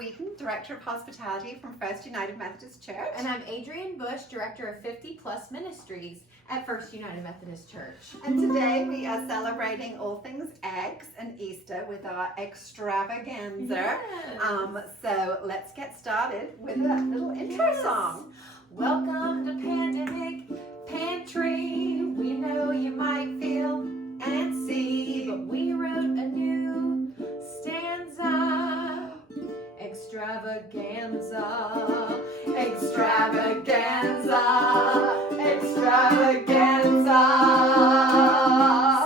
Wheaton, Director of Hospitality from First United Methodist Church. And I'm Adrienne Bush, Director of 50 Plus Ministries at First United Methodist Church. And today we are celebrating all things eggs and Easter with our Eggstravaganza. Yes. So let's get started with a little intro song. Welcome to Pandemic Pantry. We know you might feel antsy, but we wrote a new stanza. Extravaganza, extravaganza, extravaganza.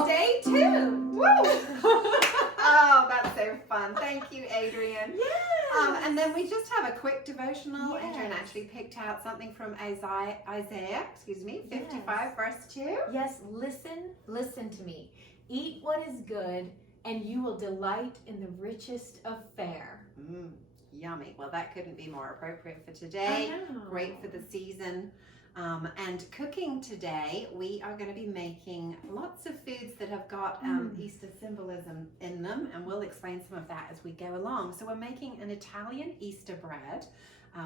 Stay tuned. Woo! Oh, that's so fun. Thank you, Adrienne. Yes. And then we just have a quick devotional. Yes. Adrienne actually picked out something from Isaiah 55, verse 2. Yes, listen to me. Eat what is good, and you will delight in the richest of fare. Yummy. Well, that couldn't be more appropriate for today. I know. Great for the season. And cooking today, we are going to be making lots of foods that have got Easter symbolism in them, and we'll explain some of that as we go along. So we're making an Italian Easter bread.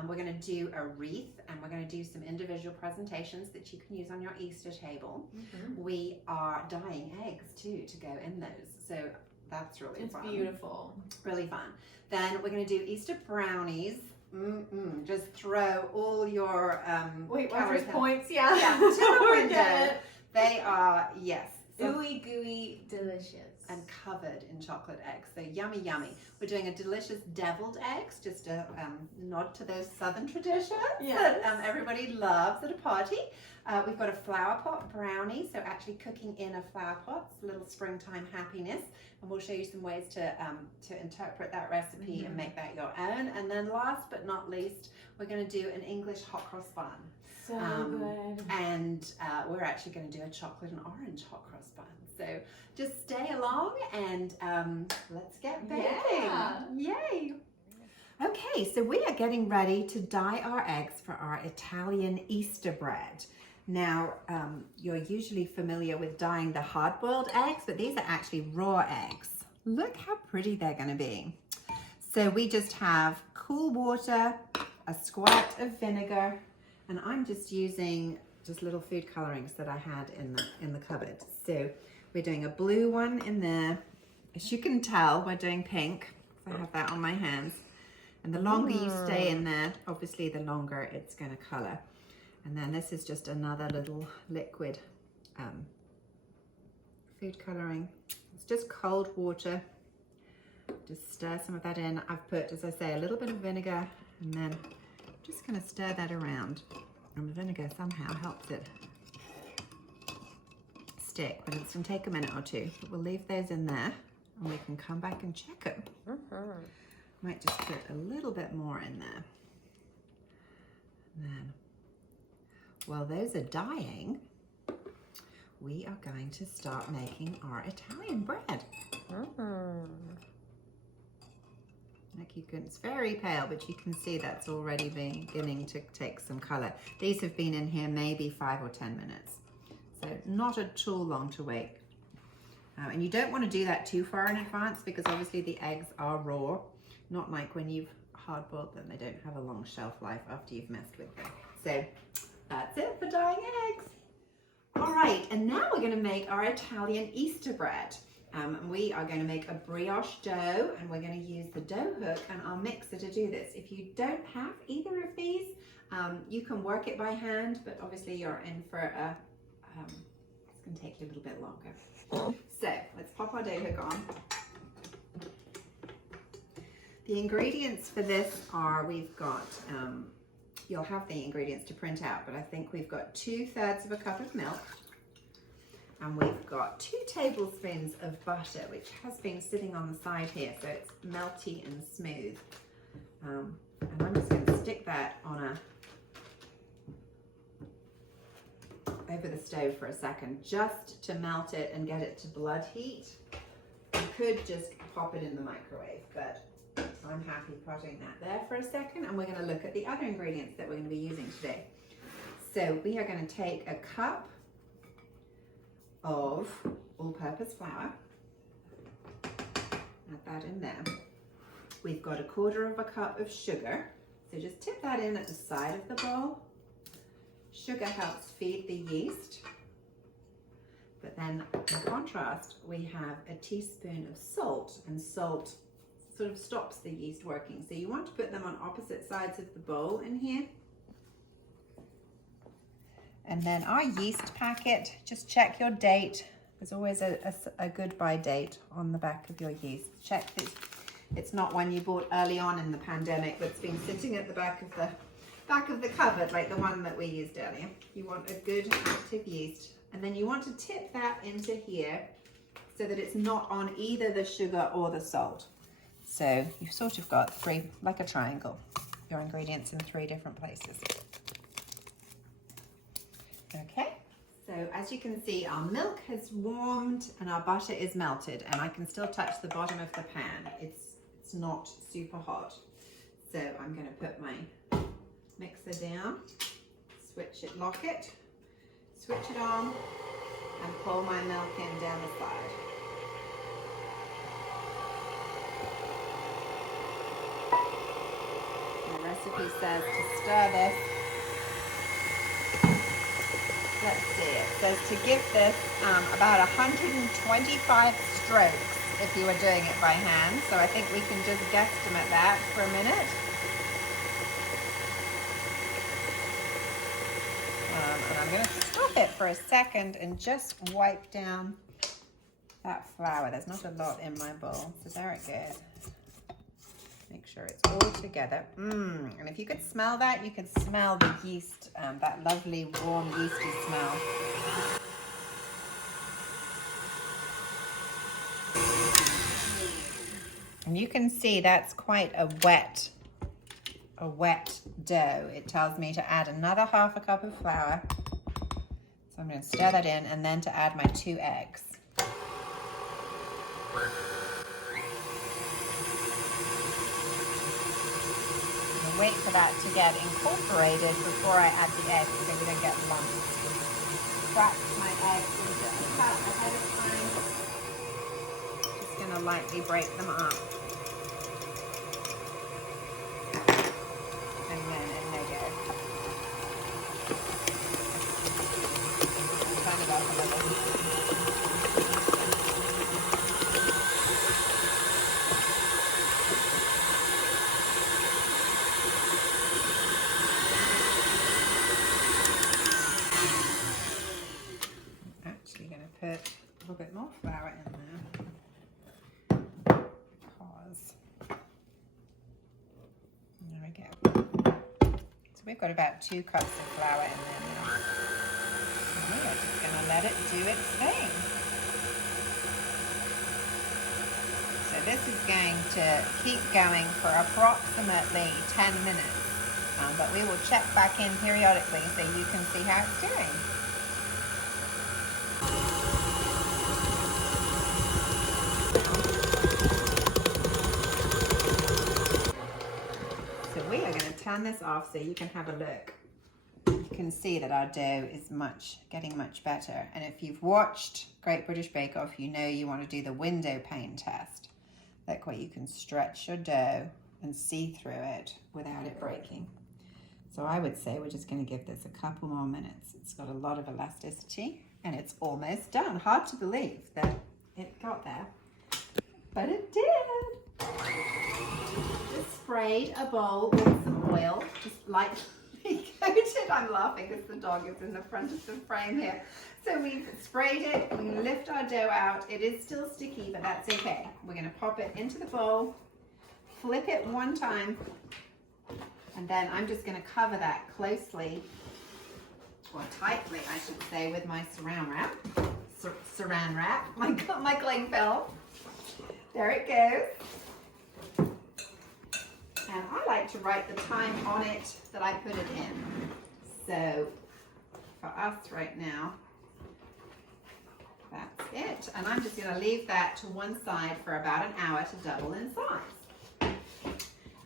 We're going to do a wreath, and we're going to do some individual presentations that you can use on your Easter table. We are dyeing eggs too to go in those. So that's really fun. It's beautiful. Really fun. Then we're going to do Easter brownies. Just throw all your calories points, to the window. They are, yes, ooey gooey, delicious. and covered in chocolate eggs. So yummy, yummy. We're doing a delicious deviled eggs, just a nod to those southern traditions that everybody loves at a party. We've got a flower pot brownie, so actually cooking in a flower pot, it's a little springtime happiness, and we'll show you some ways to interpret that recipe and make that your own. And then last but not least, we're going to do an English hot cross bun. So good. And we're actually going to do a chocolate and orange hot cross bun. So just stay along and let's get baking. Yeah. Yay! Okay, so we are getting ready to dye our eggs for our Italian Easter bread. Now, you're usually familiar with dyeing the hard-boiled eggs, but these are actually raw eggs. Look how pretty they're going to be. So we just have cool water, a squirt of vinegar, and I'm just using just little food colorings that I had in the cupboard. So we're doing a blue one in there. As you can tell, we're doing pink. So I have that on my hands. And the longer you stay in there, obviously the longer it's going to color. And then this is just another little liquid food coloring. It's just cold water. Just stir some of that in. I've put, as I say, a little bit of vinegar, and then I'm just going to stir that around. And the vinegar somehow helps it stick, but it's going to take a minute or two. But we'll leave those in there, and we can come back and check them. Might just put a little bit more in there. And then, while those are dyeing, we are going to start making our Italian bread. Like you can, it's very pale, but you can see that's already beginning to take some color. These have been in here maybe 5 or 10 minutes. So not at all long to wait. And you don't want to do that too far in advance because obviously the eggs are raw. Not like when you've hard boiled them, they don't have a long shelf life after you've messed with them. So that's it for dyeing eggs. All right, and now we're going to make our Italian Easter bread. We are going to make a brioche dough, and we're going to use the dough hook and our mixer to do this. If you don't have either of these, you can work it by hand, but obviously you're in for a, it's going to take you a little bit longer. So let's pop our dough hook on. The ingredients for this are, we've got, you'll have the ingredients to print out, but I think we've got 2/3 of a cup of milk, and we've got 2 tablespoons of butter, which has been sitting on the side here, so it's melty and smooth. And I'm just going to stick that on over the stove for a second, just to melt it and get it to blood heat. You could just pop it in the microwave, but I'm happy putting that there for a second, and we're going to look at the other ingredients that we're going to be using today. So we are going to take a cup of all-purpose flour, add that in there. We've got 1/4 cup of sugar. So just tip that in at the side of the bowl. Sugar helps feed the yeast. But then in contrast, we have a teaspoon of salt, and salt sort of stops the yeast working. So you want to put them on opposite sides of the bowl in here. And then our yeast packet, just check your date. There's always a goodbye date on the back of your yeast. Check that it's not one you bought early on in the pandemic that's been sitting at the back of the cupboard like the one that we used earlier. You want a good active yeast. And then you want to tip that into here so that it's not on either the sugar or the salt. So you've sort of got three, like a triangle, your ingredients in 3 different places. Okay, so as you can see, our milk has warmed and our butter is melted, and I can still touch the bottom of the pan. It's not super hot. So I'm going to put my mixer down, switch it, lock it, switch it on, and pour my milk in down the side. The recipe says to stir this. Let's see, it says to give this about 125 strokes if you were doing it by hand. So I think we can just guesstimate that for a minute. And I'm going to stop it for a second and just wipe down that flour. There's not a lot in my bowl, so there it goes. Make sure it's all together. And if you could smell that, you could smell the yeast, that lovely warm yeasty smell. And you can see that's quite a wet dough. It tells me to add another 1/2 cup of flour. So I'm going to stir that in, and then to add my 2 eggs. Wait for that to get incorporated before I add the eggs so we don't get lumps. Crack my eggs into a cup ahead of time. Just going to lightly break them up. And then in they go. Turn it up a little. Put a little bit more flour in there because there we go. So we've got about 2 cups of flour in there now. And we are just going to let it do its thing. So this is going to keep going for approximately 10 minutes, but we will check back in periodically so you can see how it's doing. Turn this off so you can have a look. You can see that our dough is getting much better. And if you've watched Great British Bake Off, you know you want to do the window pane test. That way you can stretch your dough and see through it without it breaking. So I would say we're just going to give this a couple more minutes. It's got a lot of elasticity and it's almost done. Hard to believe that it got there, but it did. Just sprayed a bowl with some oil, just lightly coated. I'm laughing because the dog is in the front of the frame here. So we've sprayed it, we lift our dough out. It is still sticky, but that's okay. We're going to pop it into the bowl, flip it one time, and then I'm just going to cover that closely, or tightly I should say, with my saran wrap, my cling film. There it goes. And I like to write the time on it that I put it in. So for us right now, that's it. And I'm just going to leave that to one side for about an hour to double in size.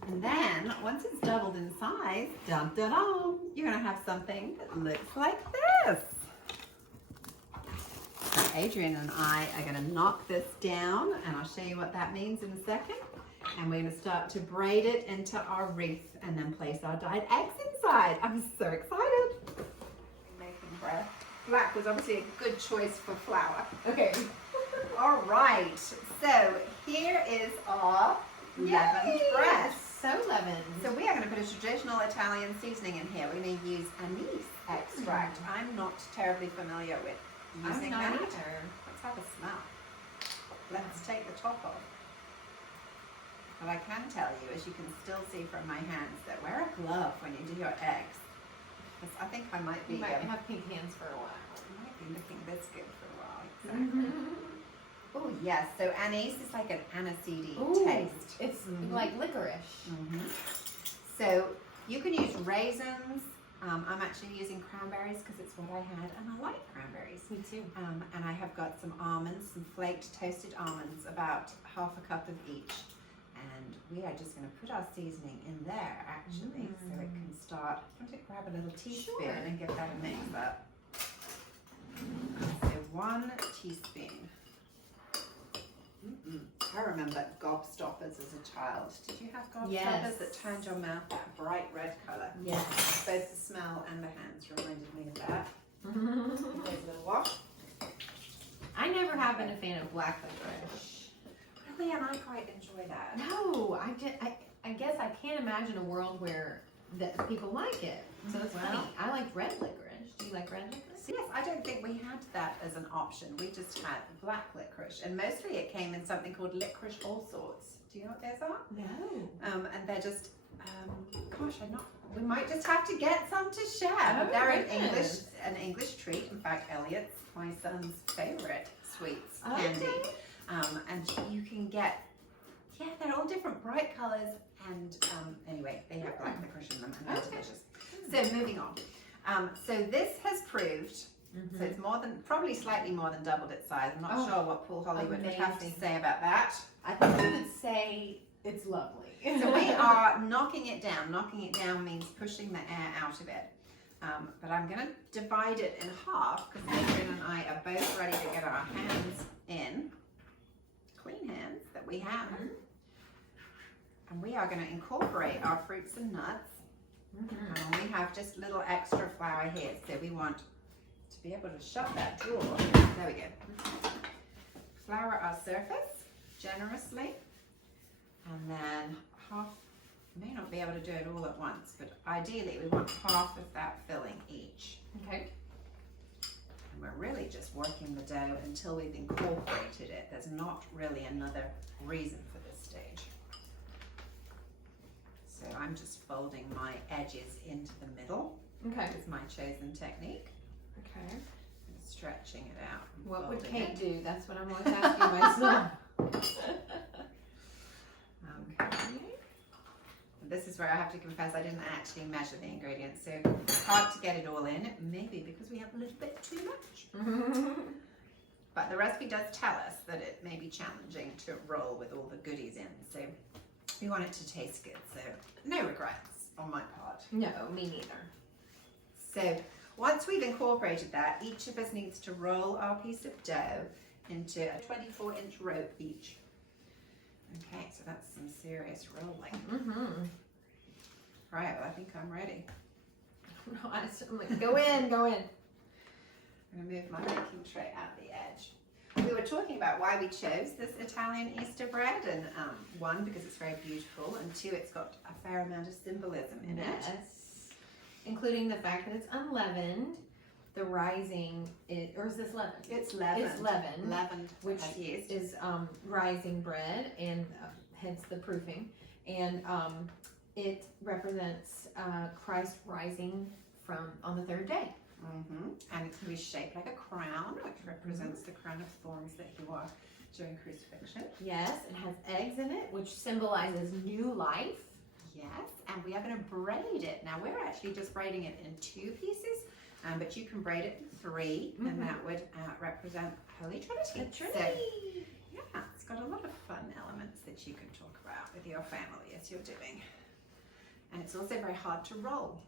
And then once it's doubled in size, dun dun dun, you're going to have something that looks like this. So Adrian and I are going to knock this down, and I'll show you what that means in a second. And we're going to start to braid it into our wreath and then place our dyed eggs inside. I'm so excited. Making bread. Black was obviously a good choice for flour. Okay. All right, so here is our leavened bread. So leavened. So we are going to put a traditional Italian seasoning in here. We're going to use anise extract. I'm not terribly familiar with using that. Either. Let's have a smell. Let's take the top off. What I can tell you is you can still see from my hands that wear a glove when you do your eggs. Because I think I might be... You might have pink hands for a while. I might be looking this good for a while. Exactly. Oh yes, so anise is like an aniseedy taste. It's like licorice. So you can use raisins. I'm actually using cranberries because it's what I had, and I like cranberries. Me too. And I have got some almonds, some flaked toasted almonds, about half a cup of each. And we are just going to put our seasoning in there actually, so it can start. I'm going to grab a little teaspoon and give that a mix up. So 1 teaspoon. I remember gobstoppers as a child. Did you have gobstoppers that turned your mouth that bright red colour? Yes. Both the smell and the hands reminded me of that. There's a little wash. I never have been a fan of black licorice. Really, and I quite enjoy that. No, I guess I can't imagine a world where that people like it. So it's funny. I like red licorice. Do you like red licorice? Yes, I don't think we had that as an option. We just had black licorice, and mostly it came in something called licorice all sorts. Do you know what those are? No. And they're just, gosh, we might just have to get some to share. Oh, They're an English treat. In fact, Elliot's my son's favorite sweets candy. And you can get, they're all different bright colors. And anyway, they have black licorice in them, and they're delicious. So moving on. So this has proved, so it's probably slightly more than doubled its size. I'm not sure what Paul Hollywood would have to say about that. I think he would say it's lovely. So we are knocking it down. Knocking it down means pushing the air out of it. But I'm going to divide it in half because Adrian and I are both ready to get our hands in. Clean hands that we have. And we are going to incorporate our fruits and nuts. And we have just little extra flour here, so we want to be able to shut that drawer. There we go. Flour our surface generously, and then half. May not be able to do it all at once, but ideally we want half of that filling each. Okay. And we're really just working the dough until we've incorporated it. There's not really another reason for this stage. So I'm just folding my edges into the middle. Okay. Is my chosen technique. Okay. And stretching it out. What would Kate do? That's what I'm always asking myself. Okay. This is where I have to confess I didn't actually measure the ingredients, so it's hard to get it all in, maybe because we have a little bit too much. But the recipe does tell us that it may be challenging to roll with all the goodies in, so we want it to taste good, so no regrets on my part. No, me neither. So once we've incorporated that, each of us needs to roll our piece of dough into a 24-inch rope each. Okay, so that's some serious rolling. Right, well I think I'm ready. No, I'm like, go in, go in. I'm going to move my baking tray out the edge. We were talking about why we chose this Italian Easter bread, and one, because it's very beautiful, and two, it's got a fair amount of symbolism in it. Yes. Including the fact that it's unleavened. The rising, or is this leavened? It's leavened. It's leavened. Leavened, which yeast. is rising bread, and hence the proofing. And it represents Christ rising on the third day. And it can be shaped like a crown, which represents the crown of thorns that he wore during crucifixion. Yes, it has eggs in it, which symbolizes new life. Yes, and we are going to braid it. Now we're actually just braiding it in 2 pieces, but you can braid it in 3, and that would represent Holy Trinity. The Trinity. So, yeah, it's got a lot of fun elements that you can talk about with your family as you're doing. And it's also very hard to roll.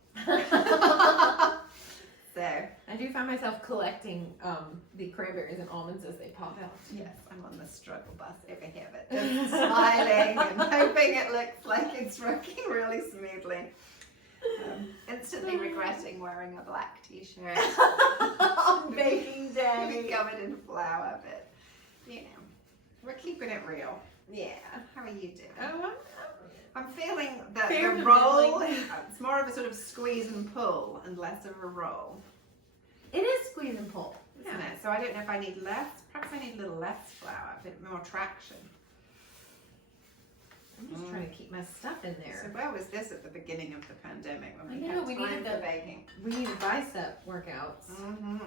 So I do find myself collecting the cranberries and almonds as they pop out. yes, I'm on the struggle bus over here, but just smiling and hoping it looks like it's working really smoothly. Instantly regretting wearing a black t-shirt On baking day. covered in flour, but you know, we're keeping it real. Yeah. How are you doing? Oh, I'm feeling that Fair the to roll, middling. it's more of a sort of squeeze and pull and less of a roll, it is squeeze and pull. isn't it? So I don't know if I need less, perhaps I need a little less flour, a bit more traction. I'm just trying to keep my stuff in So there. where was this at the beginning of the pandemic when we I know, had we time needed for the- baking? We need bicep workouts. Mm-hmm.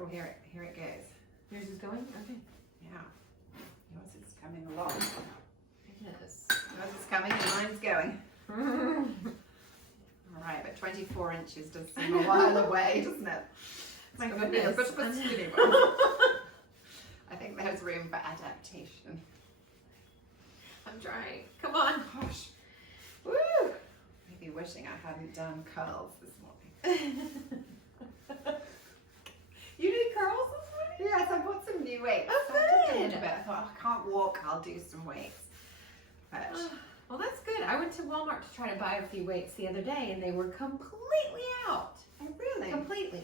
Oh, here it goes. Yours is going? Okay. Yeah. Yours is coming along. It is. Yours is coming and mine's going. All right, but 24 inches does seem a while away, doesn't it? My It's gonna be a goodness. bit of a skinny one. I think there's room for adaptation. I'm trying. Come on. Gosh, Woo! maybe wishing I hadn't done curls this morning. You did curls this morning? Yes, I bought some new weights. Oh, So I did a good. little bit. I thought, I can't walk, I'll do some weights. But Well, that's good. I went to Walmart to try to buy a few weights the other day, and they were completely out. oh, really? Completely.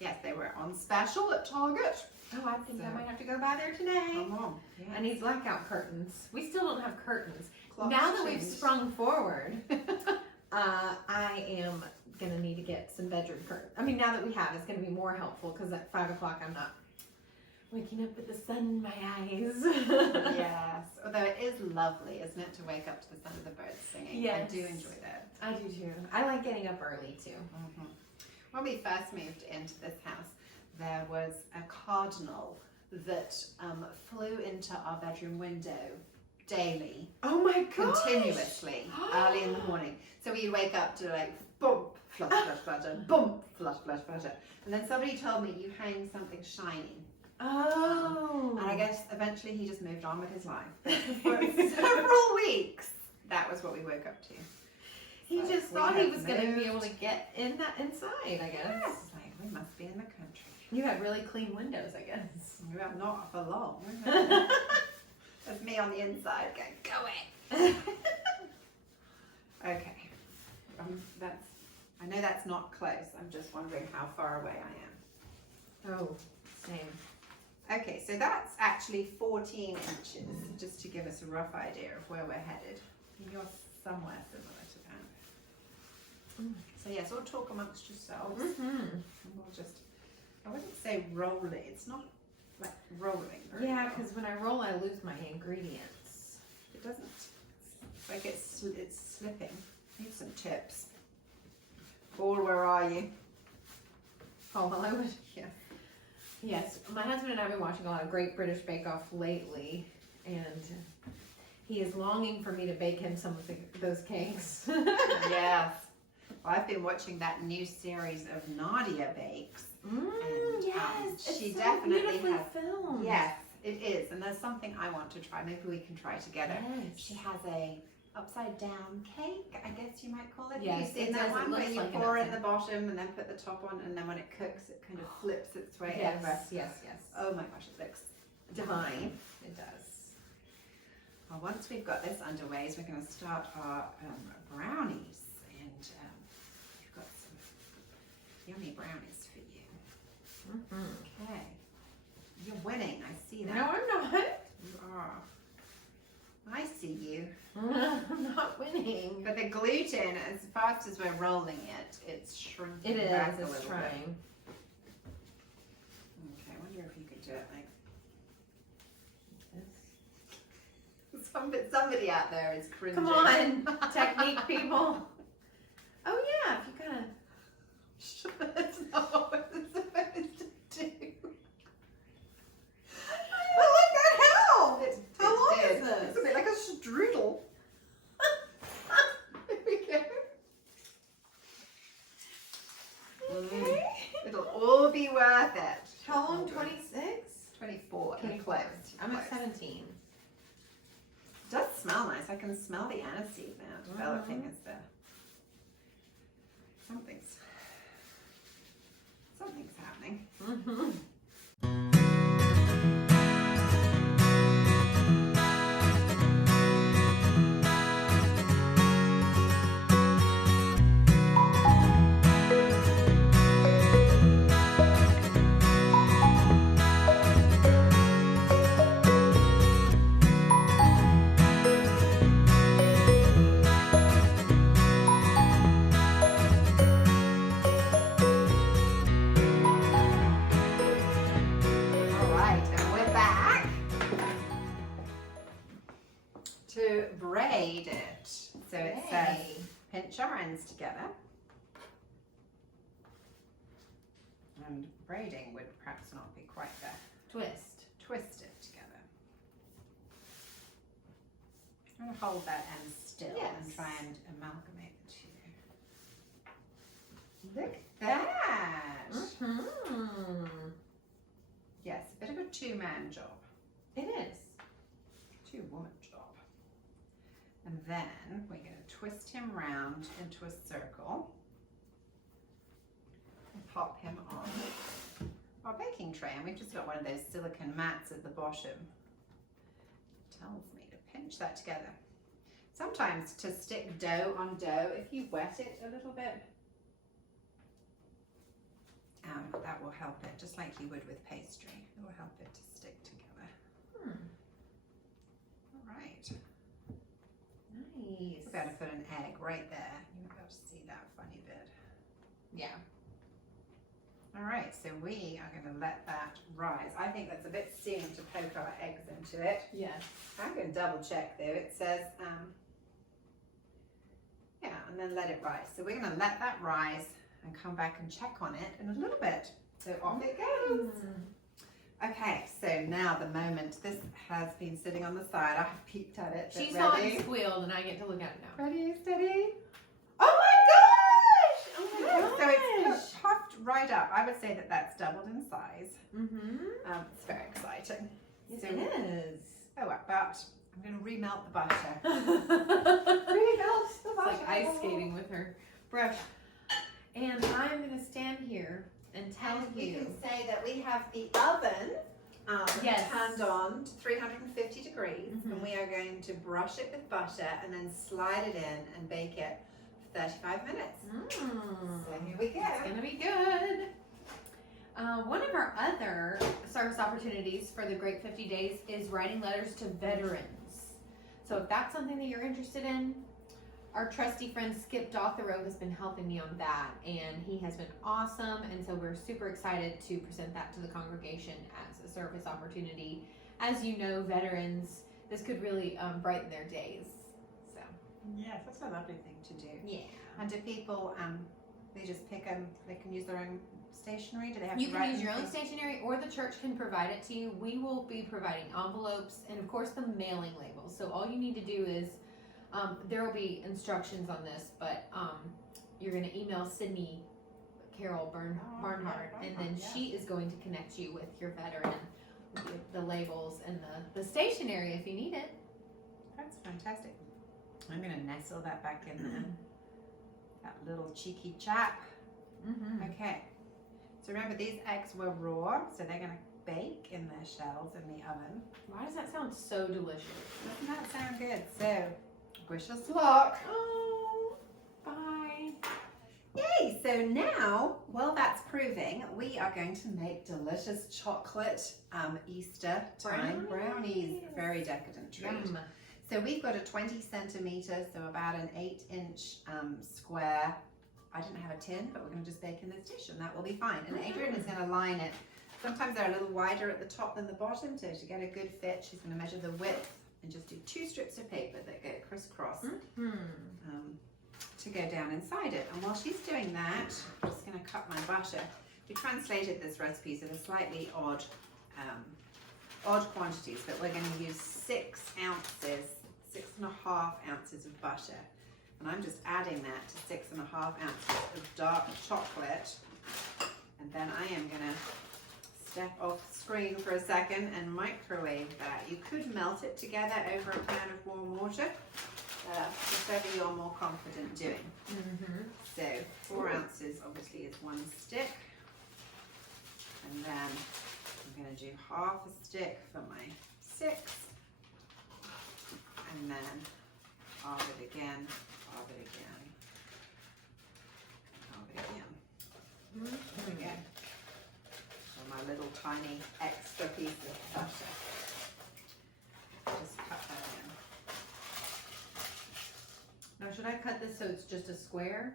Yes, they were on special at Target. Oh, I think I So- might have to go by there today. Come on. Yeah. I need blackout curtains. We still don't have curtains. Clocks Now that we've changed. sprung forward, I am gonna need to get some bedroom curtains. I mean, now that we have, it's gonna be more helpful because at 5 o'clock I'm not waking up with the sun in my eyes. Yes, although it is lovely, isn't it, to wake up to the sound of the birds singing? Yes. I do enjoy that. I do too. I like getting up early too. Mm-hmm. When we first moved into this house, there was a cardinal that flew into our bedroom window daily, Oh my gosh! continuously, early in the morning. So we'd wake up to like, boom, flutter, flutter, flutter, boom, flutter, flutter, flutter. And then somebody told me, you hang something shiny. Oh. And I guess eventually he just moved on with his life. But for several weeks, that was what we woke up to. He So just we thought he have was going to be moved. able to get in that inside, I guess. It's like, we must be in the country. You have really clean windows, I guess. We are not for long. That's me on the inside going, go away. Okay. I know that's not close. I'm just wondering how far away I Oh, same. am. Okay, so that's actually 14 inches, just to give us a rough idea of where we're headed. And you're somewhere similar to that. Mm. So yes, all talk amongst yourselves. Mm-hmm. And we'll just, I wouldn't say rolling. It's not like rolling. very Yeah, well. because when I roll, I lose my ingredients. It doesn't. It's like it's slipping. Need some tips. Paul, where are you? Paul Hollywood. Yeah. Yes, my husband and I have been watching a lot of Great British Bake Off lately, and he is longing for me to bake him some of those cakes. Yes. Well, I've been watching that new series of Nadia Bakes. And, yes, she it's so definitely beautifully has- filmed. Yes, it is. And there's something I want to try. Maybe we can try together. Yes. She has a upside down cake, I guess you might call it. Yes, Have you it seen that does. It one where looks you like an pour in upside- the bottom and then put the top on, and then when it cooks, it kind of flips its way Yes, over. yes, yes. Oh my gosh, it looks Divine. It does. Well, once we've got this underway, we're going to start our brownies, and we've got some yummy brownies for you. Mm-hmm. Okay, you're winning. I see that. No, I'm not. You are. I see you. I'm not winning. But the gluten, as fast as we're rolling it, it's shrinking It is. back a It's little trying. bit. Okay, I wonder if you could do it like somebody out there is cringing. Come on, technique people. Oh yeah, if you kind of. That's not what we're supposed to do. But look, that helped! How long did. is this? It's a bit like a strudel. There we go. Okay. It'll all be worth it. How long? 26? 24. 24. Close. I'm at Close. 17. It does smell nice. I can smell the aniseed now developing as the something's Something's happening. To braid it. So it says pinch our ends together. And braiding would perhaps not be quite there. Twist it together. I'm going to hold that end still and try and amalgamate the two. Look at that! Yes, a bit of a two-man job. It is. Two-woman job. And then we're going to twist him round into a circle and pop him on our baking tray. And we've just got one of those silicone mats at the bottom. It tells me to pinch that together. Sometimes to stick dough on dough, if you wet it a little bit, that will help it, just like you would with pastry. It will help it to stick together. All right. Nice. We're going to put an egg right there. You won't be able to see that funny bit. Yeah. All right, so we are going to let that rise. I think that's a bit soon to poke our eggs into it. Yes. I'm going to double check though. It says, yeah, and then let it rise. So we're going to let that rise and come back and check on it in a little bit. So off it goes. Okay, so now the moment. This has been sitting on the side. I have peeked at it. She's not squealed and I get to look at it now. Ready, steady. Oh my gosh! Oh my gosh! So it's puffed right up. I would say that that's doubled in size. It's very exciting. It So- is. Oh, but I'm going to remelt the butter. Remelt the butter. Like ice skating with her brush. And I'm going to stand here and tell And we you. can say that we have the oven Yes. turned on to 350 degrees, and we are going to brush it with butter and then slide it in and bake it for 35 minutes. So here we go. It's going to be good. One of our other service opportunities for the Great 50 Days is writing letters to veterans. So if that's something that you're interested in, our trusty friend Skip Dotherow has been helping me on that, and he has been awesome, and so we're super excited to present that to the congregation as a service opportunity. As you know, veterans, this could really brighten their days. So Yes, that's a lovely thing to do. yeah. And do people, they just pick them, they can use their own stationery? Do they have You to can write use your own anything? stationery, or the church can provide it to you. We will be providing envelopes and, of course, the mailing labels. So all you need to do is, there will be instructions on this, but you're going to email Sydney Carol Barnhart, and then she is going to connect you with your veteran, with the labels and the stationery if you need it. That's fantastic. I'm going to nestle that back in there. That little cheeky chap. Okay. So remember, these eggs were raw, so they're going to bake in their shells in the oven. Why does that sound so delicious? Doesn't that sound good? So, wish us luck. Oh, bye. Yay! So now, while that's proving, we are going to make delicious chocolate Easter time brownies. Very decadent treat. Yum. So we've got a 20 centimeter, so about an 8-inch square. I didn't have a tin, but we're going to just bake in this dish, and that will be fine. And Adrian is going to line it. Sometimes they're a little wider at the top than the bottom, so to get a good fit, she's going to measure the width and just do 2 strips of paper that go crisscross to go down inside it. And while she's doing that, I'm just going to cut my butter. We translated this recipe, so they're slightly odd quantities, but we're going to use 6.5 ounces of butter. And I'm just adding that to 6.5 ounces of dark chocolate. And then I am going to step off screen for a second and microwave that. You could melt it together over a pan of warm water, whatever you're more confident doing. So 4 ounces obviously is 1 stick. And then I'm going to do half a stick for my 6. And then half it again, half it again, half it again. There we go. So my little tiny extra piece of butter. Just cut that in. Now, should I cut this so it's just a square?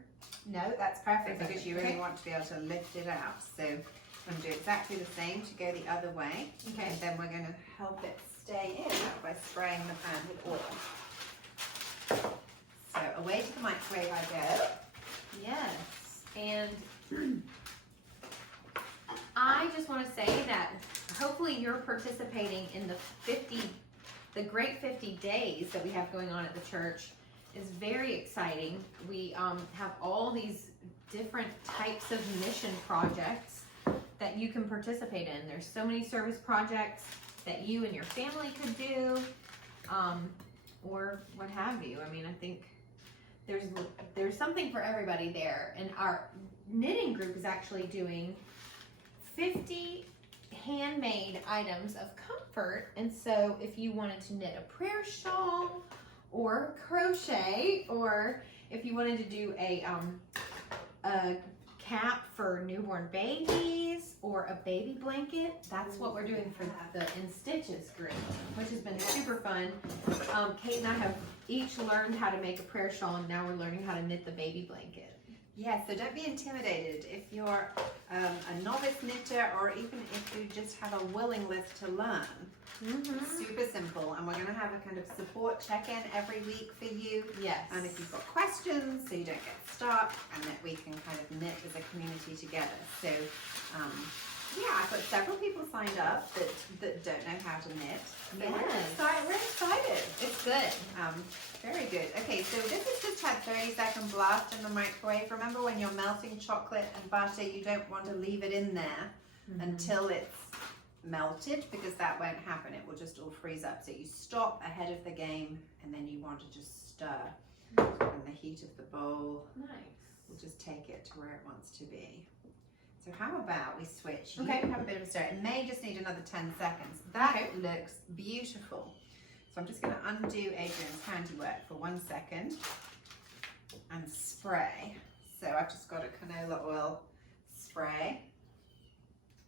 No, that's perfect That's because okay. you really Okay. want to be able to lift it out. So I'm going to do exactly the same to go the other way. Okay. And then we're going to help it stay in by spraying the pan with oil. So away to the microwave I go. Yes. And I just want to say that hopefully you're participating in the great 50 days that we have going on at the church. Is very exciting. We have all these different types of mission projects that you can participate in. There's so many service projects that you and your family could do, or what have you. I mean, I think there's something for everybody there. And our knitting group is actually doing 50 handmade items of comfort. And so if you wanted to knit a prayer shawl, or crochet, or if you wanted to do a cap for newborn babies, or a baby blanket, that's what we're doing for the In Stitches group, which has been super fun. Kate and I have each learned how to make a prayer shawl, and now we're learning how to knit the baby blanket. Yeah, so don't be intimidated if you're a novice knitter, or even if you just have a willingness to learn. It's super simple, and we're going to have a kind of support check-in every week for you. Yes. And if you've got questions, so you don't get stuck, and that we can kind of knit as a community together. So, yeah, I've got several people signed up that don't know how to knit. So we're excited. It's good. Very good. Okay, so this has just had 30-second blast in the microwave. Remember, when you're melting chocolate and butter, you don't want to leave it in there until it's melted, because that won't happen. It will just all freeze up. So you stop ahead of the game, and then you want to just stir. And the heat of the bowl will just take it to where it wants to be. So how about we switch? You have a bit of a stir. It may just need another 10 seconds. That looks beautiful. So I'm just going to undo Adrian's handiwork for 1 second and spray. So I've just got a canola oil spray.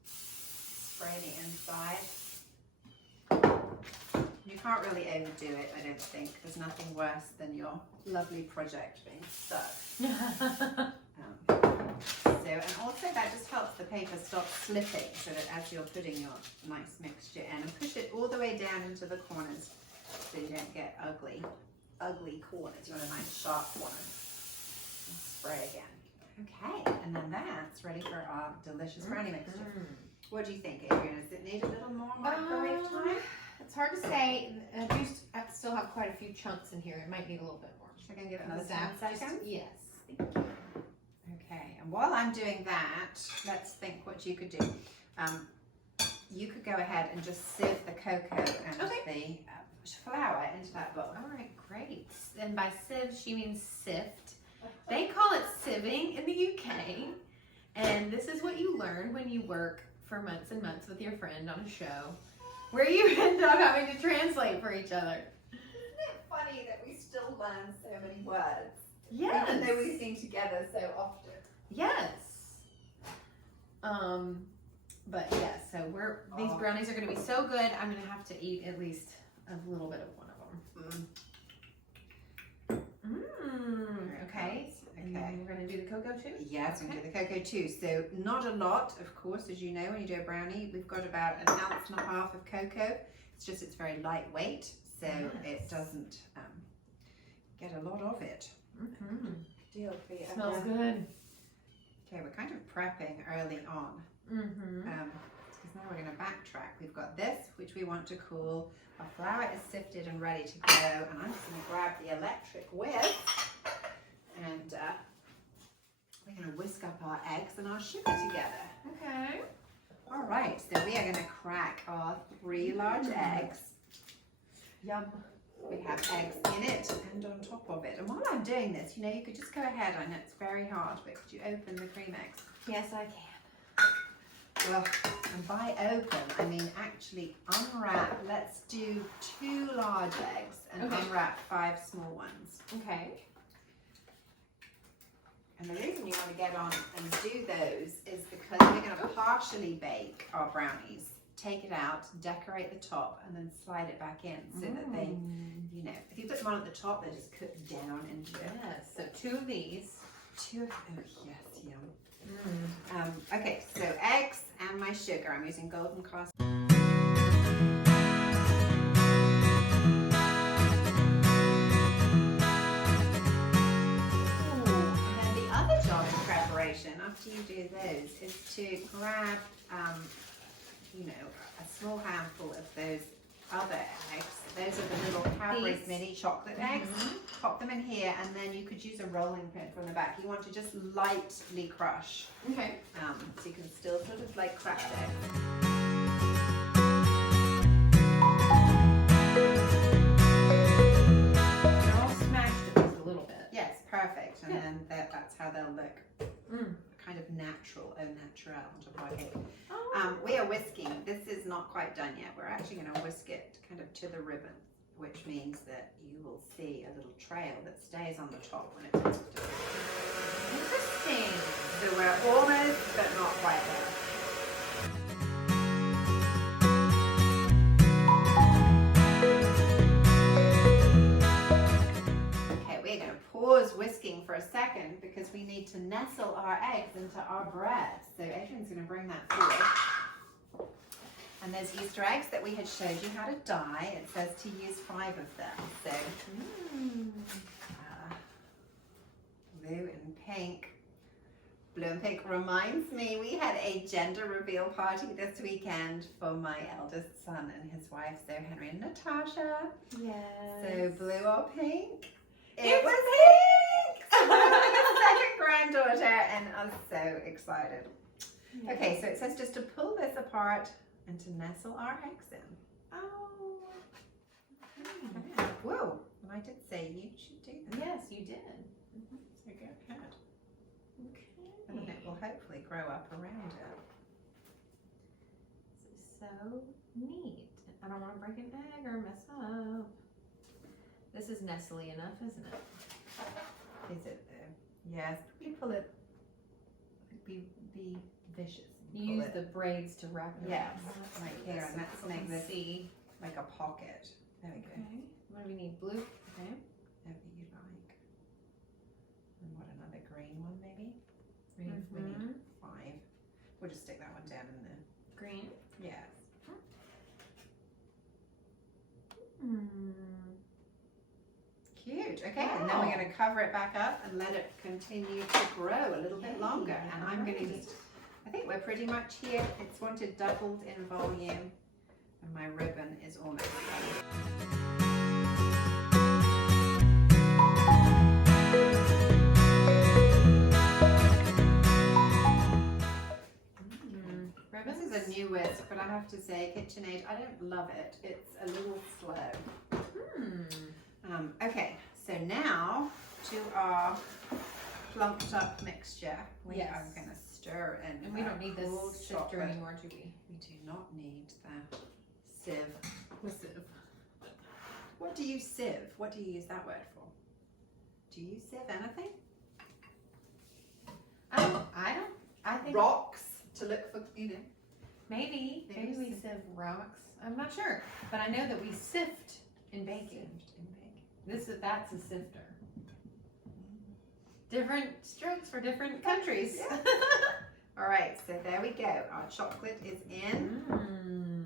Spray the inside. You can't really overdo it, I don't think. There's nothing worse than your lovely project being stuck. And also that just helps the paper stop slipping, so that as you're putting your nice mixture in, and push it all the way down into the corners so you don't get ugly corners. You want a nice sharp corner. And spray again. Okay, and then that's ready for our delicious brownie mixture. What do you think, Adrian? Does it need a little more microwave time? It's hard to say. I still have quite a few chunks in here. It might need a little bit more. Should I give it another 10 seconds? Yes. Okay, and while I'm doing that, let's think what you could do. You could go ahead and just sieve the cocoa and the flour into that bowl. All right, great. And by sieve, she means sift. They call it sieving in the UK. And this is what you learn when you work for months and months with your friend on a show, where you end up having to translate for each other. Isn't it funny that we still learn so many words? Yes. Even though we sing together so often. Yes. But yes, so these brownies are going to be so good. I'm going to have to eat at least a little bit of one of them. Okay. And then we're going to do the cocoa too? Yes, we're going to do the cocoa too. So not a lot, of course, as you know, when you do a brownie, we've got about 1.5 ounces of cocoa. It's very lightweight, so it doesn't get a lot of it. Deal for you. Smells good. Okay, we're kind of prepping early on. Because now we're going to backtrack. We've got this, which we want to cool. Our flour is sifted and ready to go. And I'm just going to grab the electric whisk. And we're going to whisk up our eggs and our sugar together. Okay. All right, so we are going to crack our 3 large eggs. Yum. We have eggs in it and on top of it. And while I'm doing this, you could just go ahead. I know it's very hard, but could you open the cream eggs? Yes, I can. Well, and by open, I mean actually unwrap. Let's do 2 large eggs and unwrap 5 small ones. Okay. And the reason you want to get on and do those is because we're going to partially bake our brownies. Take it out, decorate the top, and then slide it back in so that they, you know, if you put them on at the top, they just cook down into it. Yes, so 2 of these. 2 of, oh yes, yum. Okay, so eggs and my sugar. I'm using golden cast. And then the other job in preparation, after you do those, is to grab, you know, a small handful of those other eggs. Those are the little Cadbury's mini chocolate eggs. Pop them in here, and then you could use a rolling pin from the back. You want to just lightly crush. Okay. So you can still sort of like crack eggs. They're all smashed at least a little bit. Yes, perfect. And then that's how they'll look. Kind of natural, au naturel on top of our cake. We are whisking. This is not quite done yet. We're actually going to whisk it kind of to the ribbon, which means that you will see a little trail that stays on the top when it's whisked. Interesting. So we're almost, but not quite there. Okay, we're going to pause whisking for a second because we need to nestle our eggs into our bread. So Adrian's going to bring that forward. And there's Easter eggs that we had showed you how to dye. It says to use 5 of them. So blue and pink. Blue and pink reminds me we had a gender reveal party this weekend for my eldest son and his wife, so Henry and Natasha. Yes. So blue or pink? It was pink! So my second granddaughter, and I'm so excited. Yes. Okay, so it says just to pull this apart and to nestle our eggs in. Oh. Okay. Whoa, and I did say you should do that. Yes, you did. So go ahead. Okay. And then it will hopefully grow up around it. This is so neat. I don't want to break an egg or mess up. This is nestly enough, isn't it? Is it though? Yes, probably pull it. Be vicious. And pull Use it. the braids to wrap it Yes, around. like here, and let's make this like a pocket. There we go. Okay. What do we need? Blue? Okay. Whatever you like. And what, another green one maybe? We need 5. We'll just stick that one down in there. Green. Yes. Cute. Okay, and then we're going to cover it back up and let it continue to grow a little bit longer. And I'm going to just, I think we're pretty much here. It's wanted doubled in volume, and my ribbon is almost done. This is a new whisk, but I have to say, KitchenAid, I don't love it. It's a little slow. Okay, so now to our plumped up mixture. We are going to stir in. And we don't need this sifter chocolate anymore, do we? We do not need the sieve. The sieve. What do you sieve? What do you use that word for? Do you sieve anything? I think Rocks to look for, you know. maybe we sieve rocks. I'm not sure, but I know that we sift in baking. That's a sifter. Different strokes for different countries. Yeah. All right, so there we go. Our chocolate is in.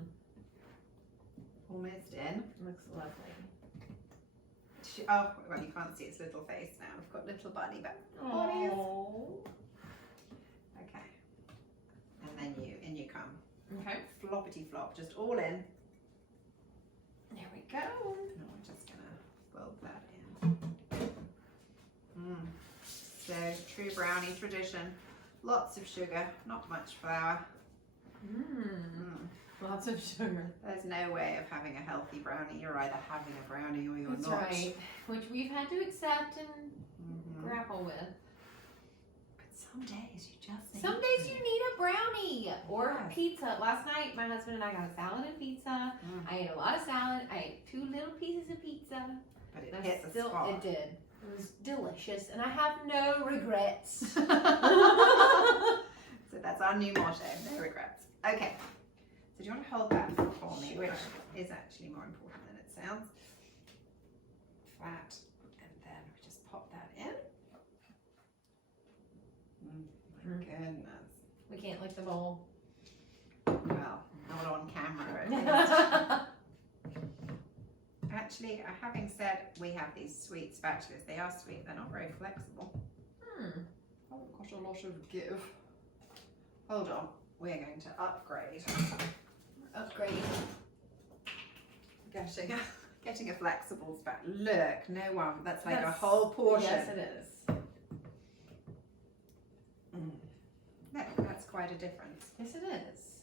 Almost in. Looks lovely. Oh, well, you can't see its little face now. We've got little bunny, but bunnies. Okay. And then you come. Okay. Floppity flop, just all in. There we go. No, I'm just gonna fold that in. So true brownie tradition. Lots of sugar, not much flour. Lots of sugar. There's no way of having a healthy brownie. You're either having a brownie or you're That's not. right. Which we've had to accept and grapple with. Put some days you just need Some days you need a brownie or a pizza. Last night, my husband and I got a salad and pizza. I ate a lot of salad. I ate 2 little pieces of pizza. But it hit the spot. It did. It was delicious, and I have no regrets. So that's our new motto, no regrets. Okay, so do you want to hold that for me, which is actually more important than it sounds. Flat, and then we just pop that in. My goodness. We can't lick the bowl. Well, not on camera at least. Actually, having said we have these sweet spatulas, they are sweet, they're not very flexible. Haven't got a lot of give. Hold on, we're going to upgrade. Getting a flexible spatula. Look, no one, that's like a whole portion. Yes, it is. Look, that's quite a difference. Yes, it is.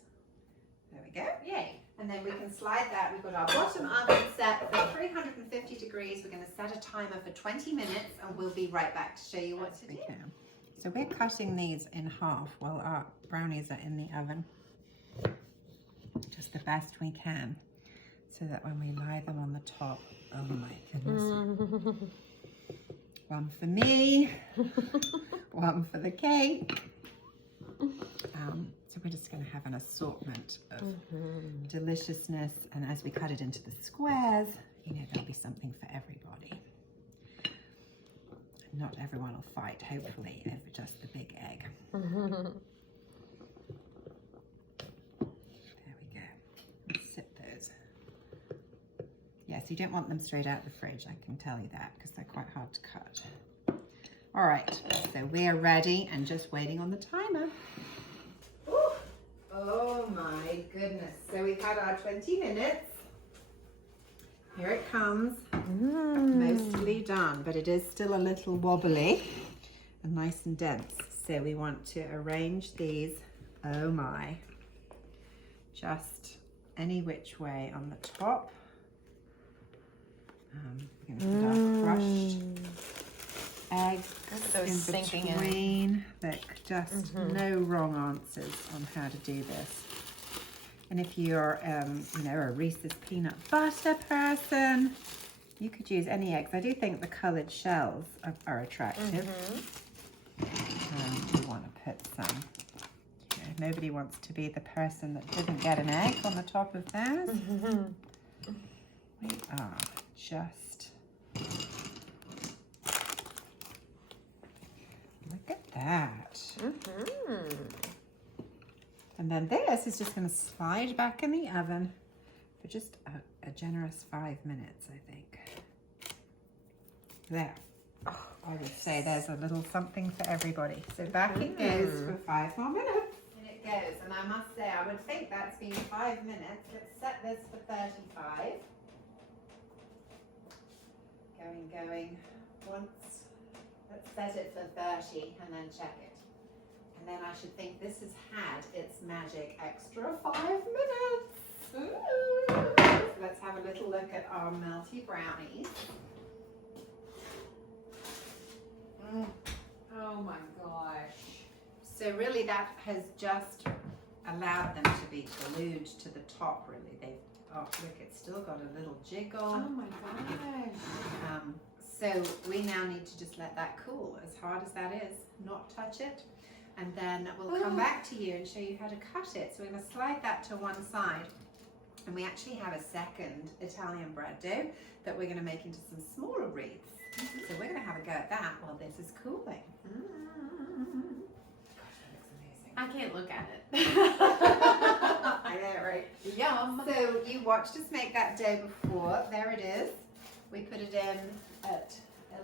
There we go. Yay. And then we can slide that. We've got our bottom oven set for 350 degrees. We're going to set a timer for 20 minutes and we'll be right back to show you what to do. So we're cutting these in half while our brownies are in the oven. Just the best we can. So that when we lie them on the top, oh my goodness. One for me, one for the cake. So we're just going to have an assortment of deliciousness, and as we cut it into the squares, you know, there'll be something for everybody. Not everyone will fight, hopefully, over just the big egg. There we go. Let's sit those. Yes, you don't want them straight out the fridge, I can tell you that, because they're quite hard to cut. All right, so we're ready and just waiting on the timer. Ooh. Oh my goodness. So we've had our 20 minutes. Here it comes. Mostly done, but it is still a little wobbly and nice and dense. So we want to arrange these, oh my, just any which way on the top. We're going to put our crushed eggs in between. Look, just no wrong answers on how to do this. And if you're, you know, a Reese's peanut butter person, you could use any eggs. I do think the coloured shells are attractive. You want to put some. You know, nobody wants to be the person that didn't get an egg on the top of theirs. We are just... Look at that. And then this is just going to slide back in the oven for just a generous 5 minutes, I think. There. Oh, I would say there's a little something for everybody. So back it goes for 5 more minutes. And it goes. And I must say, I would think that's been 5 minutes. Let's set this for 35. Going. Once. Let's set it for 30 and then check it. And then I should think this has had its magic extra 5 minutes. Ooh. So let's have a little look at our melty brownies. Oh my gosh. So really that has just allowed them to be glued to the top, really. Oh look, it's still got a little jiggle. Oh my gosh. So we now need to just let that cool, as hard as that is. Not touch it. And then we'll come back to you and show you how to cut it. So we're going to slide that to one side. And we actually have a second Italian bread dough that we're going to make into some smaller wreaths. So we're going to have a go at that while this is cooling. Gosh, that looks amazing. I can't look at it. I know, right? Yum. So you watched us make that dough before. There it is. We put it in at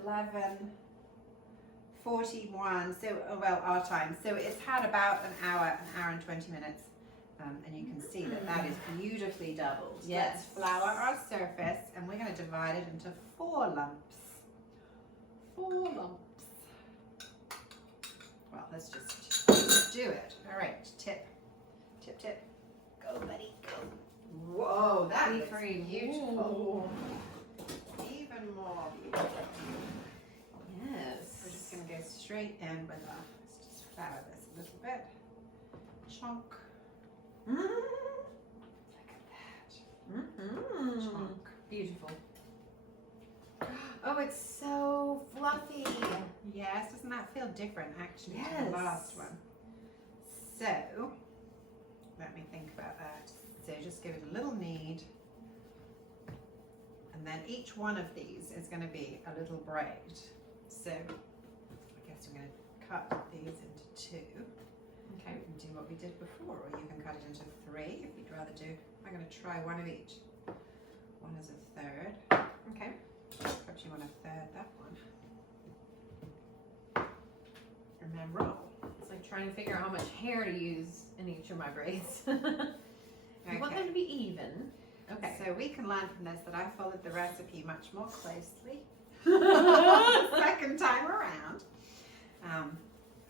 11:41. So, well, our time. So it's had about an hour and 20 minutes. And you can see that that is beautifully doubled. Yes. Let's flour our surface and we're going to divide it into 4 lumps. 4 lumps. Well, let's just do it. All right, tip. Go, buddy, go. Whoa, that is beautiful. Even more beautiful. Yes. We're just going to go straight in with our, let's just flour this a little bit. Chunk. Mm. Look at that. Mm-hmm. Chunk. Beautiful. Oh, it's so fluffy. Yes, doesn't that feel different actually to Yes. the last one? So, let me think about that. So just give it a little knead. And then each one of these is going to be a little braid. So, I guess we're going to cut these into two. Okay. We can do what we did before, or you can cut it into three if you'd rather do. I'm going to try one of each. One is a third. Okay. Perhaps you want a third that one. And then roll. It's like trying to figure out how much hair to use in each of my braids. I want them to be even. Okay. So we can learn from this that I followed the recipe much more closely second time around,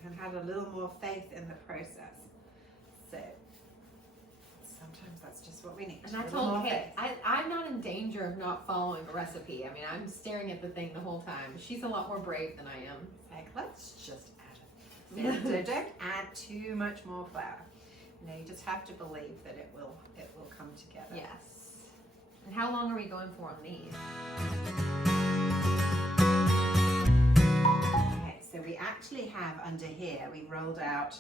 and had a little more faith in the process. So sometimes that's just what we need. And I told Kate, I'm not in danger of not following a recipe. I mean, I'm staring at the thing the whole time. She's a lot more brave than I am. It's like, let's just add it. So don't add too much more flour. You know, you just have to believe that it will come together. Yes. And how long are we going for on these? Okay, so we actually have under here, we rolled out,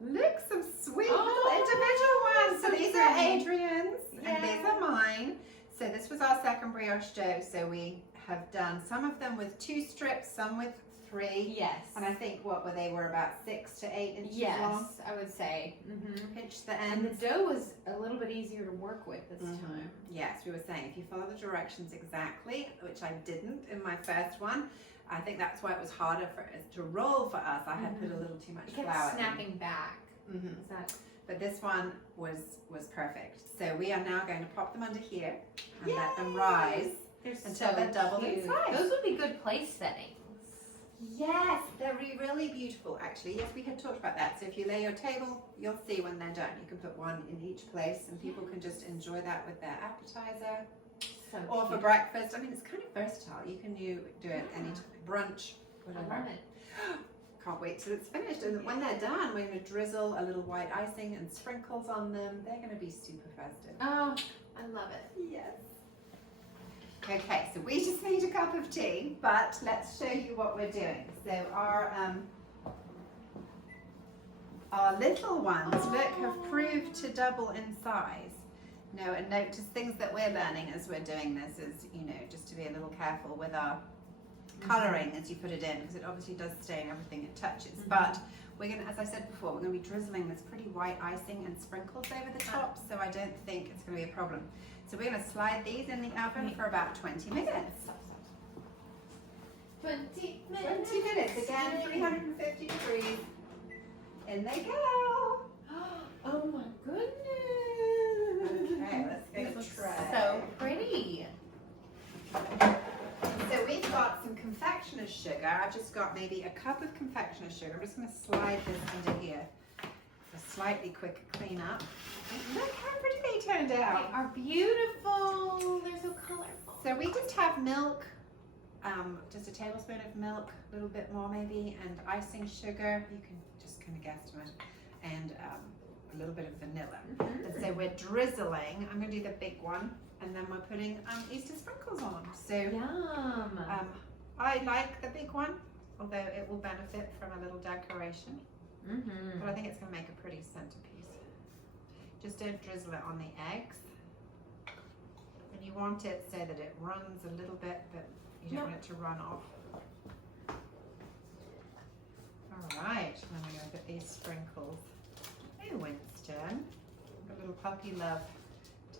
look, some sweet little Oh, individual ones. So these are Adrian's and these are mine. So this was our second brioche dough. So we have done some of them with 2 strips, some with 3. Yes. And I think they were about 6 to 8 inches yes, long. I would say. Mm-hmm. Pinch the And ends. the dough was a little bit easier to work with this time. Yes, we were saying if you follow the directions exactly, which I didn't in my first one, I think that's why it was harder for it to roll for us. I had put a little too much It kept flour snapping back. in. Is that? But this one was perfect. So we are now going to pop them under here and let them rise until they're doubled in size. Those would be good place settings. Yes, they're really beautiful actually. Yes, we had talked about that. So if you lay your table, you'll see when they're done. You can put one in each place and people can just enjoy that with their appetizer. So Or for cute. breakfast. I mean, it's kind of versatile. You can do it any time. Brunch, I whatever. love it. Can't wait till it's finished. And when they're done, we're going to drizzle a little white icing and sprinkles on them. They're going to be super festive. Oh, I love it. Yes. Okay, so we just need a cup of tea, but let's show you what we're doing. So our little ones, look, have proved to double in size. No, and note just things that we're learning as we're doing this is, you know, just to be a little careful with our colouring as you put it in, because it obviously does stain everything it touches. But we're going to, as I said before, we're going to be drizzling this pretty white icing and sprinkles over the top, so I don't think it's going to be a problem. So we're going to slide these in the oven for about 20 minutes. 20 minutes. 20 minutes, again, 350 degrees. In they go. Oh my goodness. Okay, let's go This looks try. so pretty. So we've got some confectioner's sugar. I've just got maybe a cup of confectioner's sugar. I'm just going to slide this under here for slightly quicker cleanup. Look how pretty they turned They out. are beautiful. They're so colorful. So we just have milk, just a tablespoon of milk, a little bit more maybe, and icing sugar. You can just kind of guesstimate, and a little bit of vanilla. And so we're drizzling. I'm going to do the big one, and then we're putting Easter sprinkles on. So Yum. I like the big one, although it will benefit from a little decoration. But I think it's going to make a pretty centerpiece. Just don't drizzle it on the eggs. And you want it so that it runs a little bit, but you don't want it to run off. All right, and then we're going to put these sprinkles. Hey, Winston. A little puppy love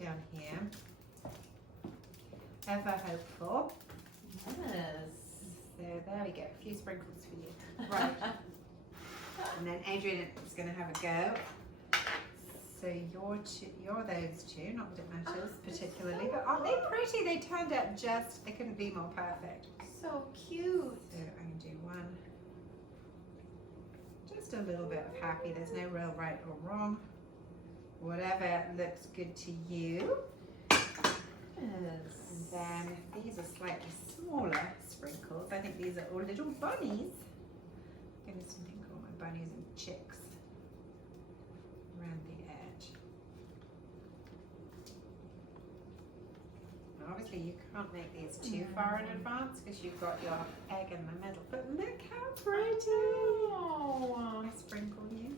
down here. Ever hopeful. Yes. So there we go, a few sprinkles for you. Right. And then Adrian is going to have a go. So you're those two, not that it matters particularly, but aren't they pretty? They turned out they couldn't be more perfect. So cute. So I'm going to do one. Just a little bit of happy. There's no real right or wrong. Whatever looks good to you. Yes. And then these are slightly smaller sprinkles. I think these are all little bunnies. Give me some pink on one. bunnies and chicks around the edge. Obviously you can't make these too far in advance because you've got your egg in the middle, but look how pretty! Oh, I sprinkle you.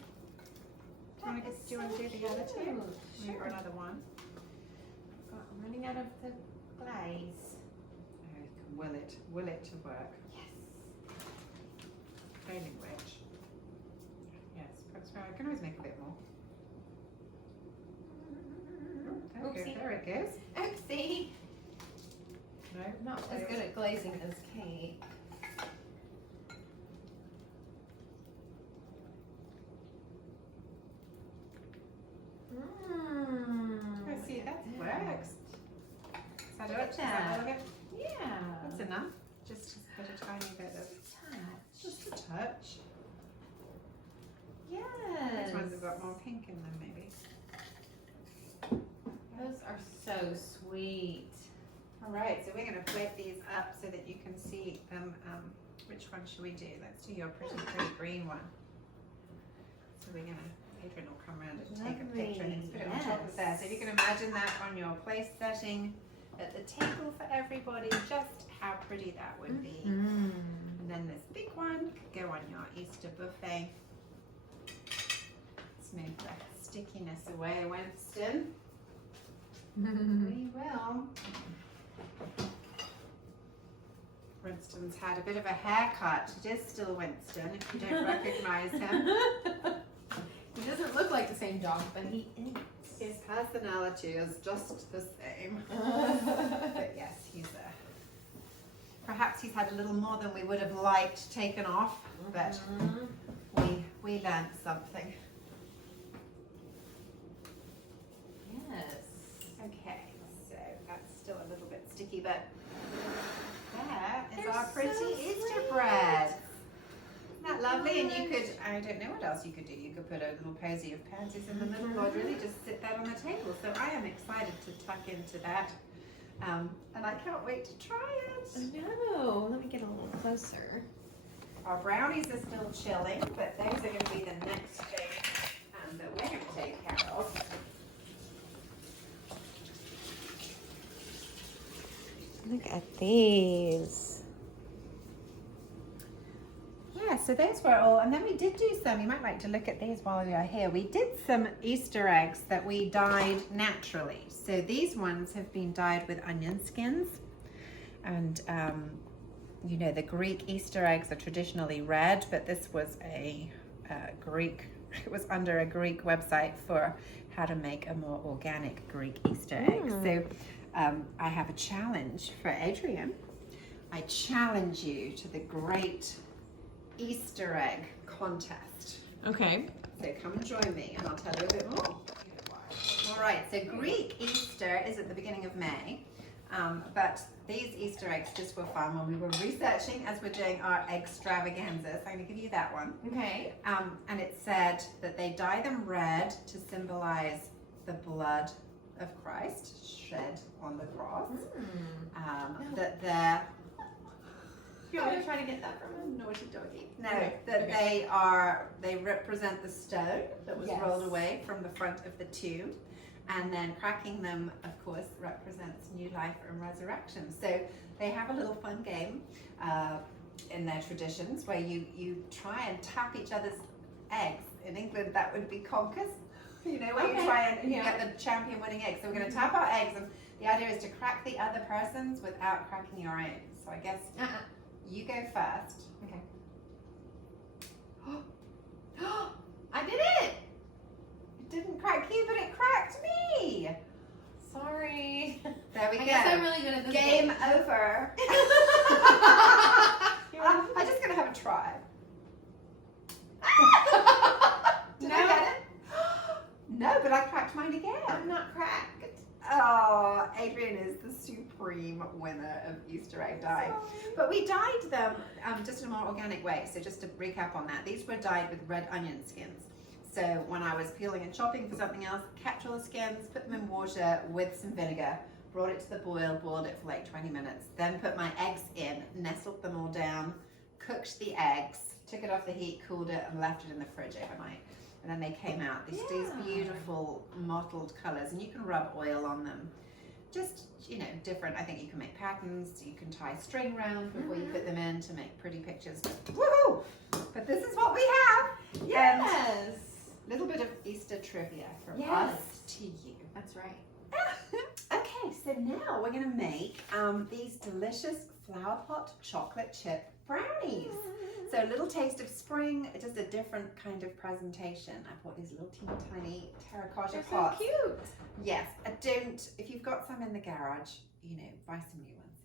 Do you want to do the other two? Or another one? I'm running out of the glaze. Oh, you can will it to work. Yes. Failing which. Yes, perhaps I can always make a bit more. Oh, there it goes. Oopsie. No, Not as good at glazing as Kate. Oh, see, that works. Is that it? Is that all of it? Yeah. That's enough. Just put a tiny bit of Touch. just a touch. Yes. These ones have got more pink in them, maybe. Those are so sweet. All right, so we're going to flip these up so that you can see them. Which one should we do? Let's do your pretty green one. So we're going to, Adrian will come around and take a picture and put it on top of there. So if you can imagine that on your place setting at the table for everybody, just how pretty that would be. And then this big one could go on your Easter buffet. Let's move the stickiness away, Winston. We will. Winston's had a bit of a haircut. It is still Winston if you don't recognize him. He doesn't look like the same dog, but he is. His personality is just the same. But yes, perhaps he's had a little more than we would have liked taken off, but we learned something. Yes. Okay, so that's still a little bit sticky, but there is They're our pretty so Easter sweet. bread. Isn't that lovely? And you could, I don't know what else you could do. You could put a little posy of pansies in the middle, or really just sit that on the table. So I am excited to tuck into that. And I can't wait to try it. No, let me get a little closer. Our brownies are still chilling, but those are going to be the next thing that we're going to take care of. Look at these. Yeah, so those were all, and then we did do some, you might like to look at these while we are here. We did some Easter eggs that we dyed naturally. So these ones have been dyed with onion skins. And, you know, the Greek Easter eggs are traditionally red, but this was a Greek, it was under a Greek website for how to make a more organic Greek Easter egg. So I have a challenge for Adrian. I challenge you to the great Easter egg contest. Okay. So come and join me and I'll tell you a bit more. All right, so Greek Easter is at the beginning of May, but these Easter eggs just were fun when we were researching as we're doing our Eggstravaganza. So I'm going to give you that one. Okay. And it said that they dye them red to symbolize the blood of Christ shed on the cross. That they're You want me to try to get that from him? naughty doggy. No, Okay, that okay. they represent the stone that was Yes. rolled away from the front of the tomb, and then cracking them, of course, represents new life and resurrection. So they have a little fun game in their traditions where you try and tap each other's eggs. In England, that would be conkers. You know, where you try and get the champion winning egg. So we're going to tap our eggs, and the idea is to crack the other person's without cracking your own. So I guess you go first. Okay. I did it! It didn't crack you, but it cracked me. Sorry. There we I go. guess I'm really good at this Game over. I'm just going to have a try. Did I get it? No, but I cracked mine again. I'm not cracked. Oh, Adrian is the supreme winner of Easter egg dye. But we dyed them just in a more organic way. So just to recap on that, these were dyed with red onion skins. So when I was peeling and chopping for something else, kept all the skins, put them in water with some vinegar, brought it to the boil, boiled it for like 20 minutes, then put my eggs in, nestled them all down, cooked the eggs took it off the heat, cooled it, and left it in the fridge overnight. And then they came out, these beautiful mottled colors, and you can rub oil on them. Just, you know, different. I think you can make patterns, you can tie string round before you put them in to make pretty pictures. But, woohoo! But this is what we have. Yes. A little bit of Easter trivia from Yes. us to you. That's right. Okay, so now we're going to make these delicious Flower Pot chocolate chip brownies. So a little taste of spring, just a different kind of presentation. I bought these little teeny tiny terracotta They're pots. so cute. Yes, if you've got some in the garage, you know, buy some new ones.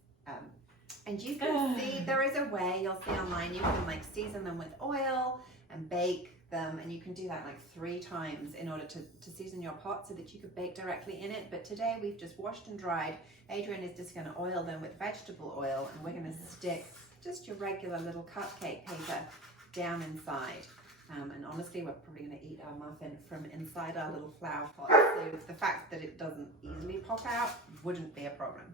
And you can see, there is a way, you'll see online, you can like season them with oil and bake them, and you can do that like 3 times in order to season your pot so that you could bake directly in it. But today we've just washed and dried. Adrian is just going to oil them with vegetable oil, and we're going to stick just your regular little cupcake paper down inside. And honestly, we're probably going to eat our muffin from inside our little flower pot. So the fact that it doesn't easily pop out wouldn't be a problem.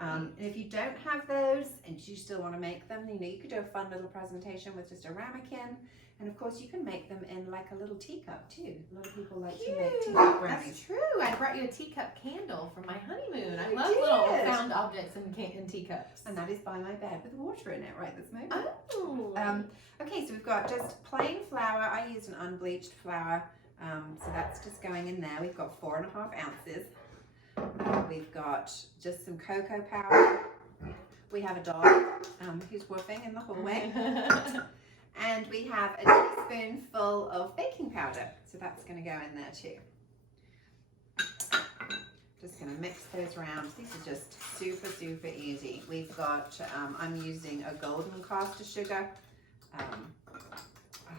And if you don't have those and you still want to make them, you know, you could do a fun little presentation with just a ramekin. And of course, you can make them in like a little teacup too. A lot of people like to make teacup brownies. That's true. I brought you a teacup candle for my honeymoon. I You love did. little found objects in teacups. And that is by my bed with water in it right this moment. Oh. Okay, so we've got just plain flour. I used an unbleached flour, so that's just going in there. We've got 4.5 ounces. We've got just some cocoa powder. We have a dog who's woofing in the hallway. And we have a teaspoonful of baking powder. So that's going to go in there too. Just going to mix those around. These are just super, super easy. We've got, I'm using a golden caster sugar. I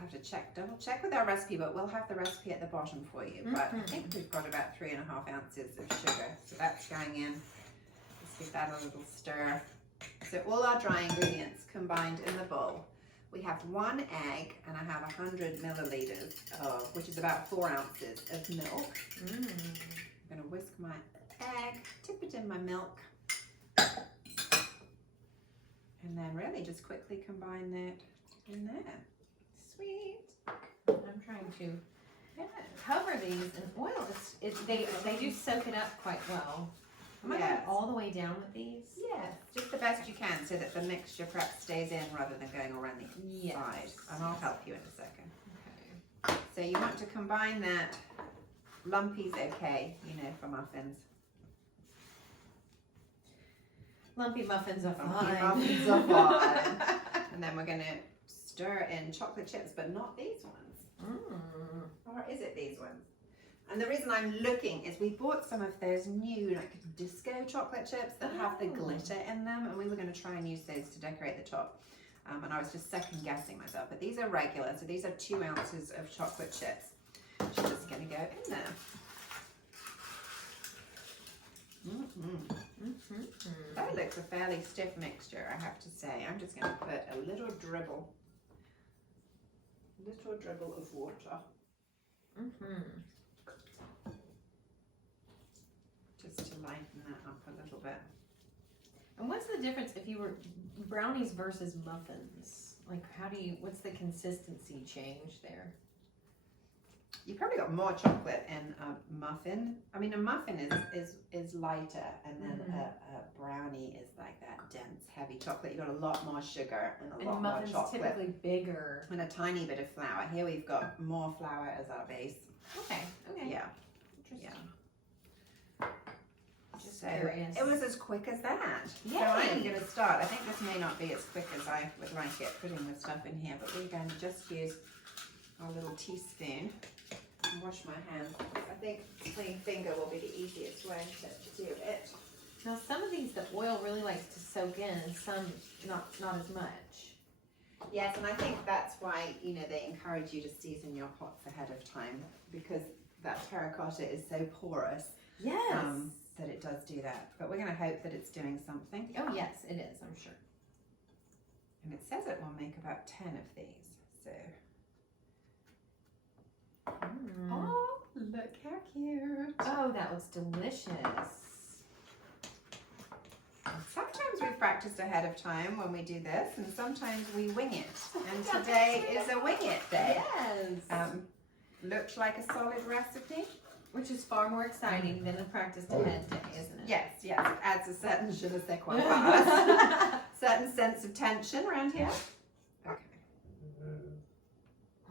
have to double check with our recipe, but we'll have the recipe at the bottom for you. But I think we've got about 3.5 ounces of sugar. So that's going in. Let's give that a little stir. So all our dry ingredients combined in the bowl. We have 1 egg, and I have 100 milliliters of, which is about 4 ounces of milk. I'm going to whisk my egg, tip it in my milk, and then really just quickly combine that in there. Sweet. I'm trying to cover these in oil. They do soak it up quite well. Am I going all the way down with these? Yes, just the best you can so that the mixture prep stays in rather than going around the inside. And I'll help you in a second. Okay. So you want to combine that. Lumpy's okay, you know, for muffins. Lumpy muffins are fine. Lumpy muffins are fine. And then we're going to stir in chocolate chips, but not these ones. Or is it these ones? And the reason I'm looking is we bought some of those new like disco chocolate chips that have the glitter in them, and we were going to try and use those to decorate the top. And I was just second guessing myself, but these are regular, so these are 2 ounces of chocolate chips. Which is just going to go in there. That looks a fairly stiff mixture, I have to say. I'm just going to put a little dribble of water. Just to lighten that up a little bit. And what's the difference if you were brownies versus muffins? Like, what's the consistency change there? You probably got more chocolate in a muffin. I mean, a muffin is lighter, and then a brownie is like that dense, heavy chocolate. You got a lot more sugar and a lot more chocolate. Muffins typically bigger. And a tiny bit of flour. Here we've got more flour as our base. Okay. Yeah. Interesting. Just So curious. it was as quick as that. Yay. So I am going to start. I think this may not be as quick as I would like it, putting the stuff in here, but we're going to just use our little teaspoon and wash my hands. I think clean finger will be the easiest way to do it. Now some of these, the oil really likes to soak in, and some not as much. Yes, and I think that's why, you know, they encourage you to season your pots ahead of time, because that terracotta is so porous. Yes. That it does do that. But we're going to hope that it's doing something. Oh yes, it is, I'm sure. And it says it will make about 10 of these. So. Oh, look how cute. Oh, that looks delicious. Sometimes sometimes we've practiced ahead of time when we do this, and sometimes we wing it. And today is a wing it day. Yes. Looks like a solid recipe. Which is far more exciting than a practiced ahead day, isn't it? Yes, yes. It adds a certain je ne sais quoi pas. Certain sense of tension around here. Okay.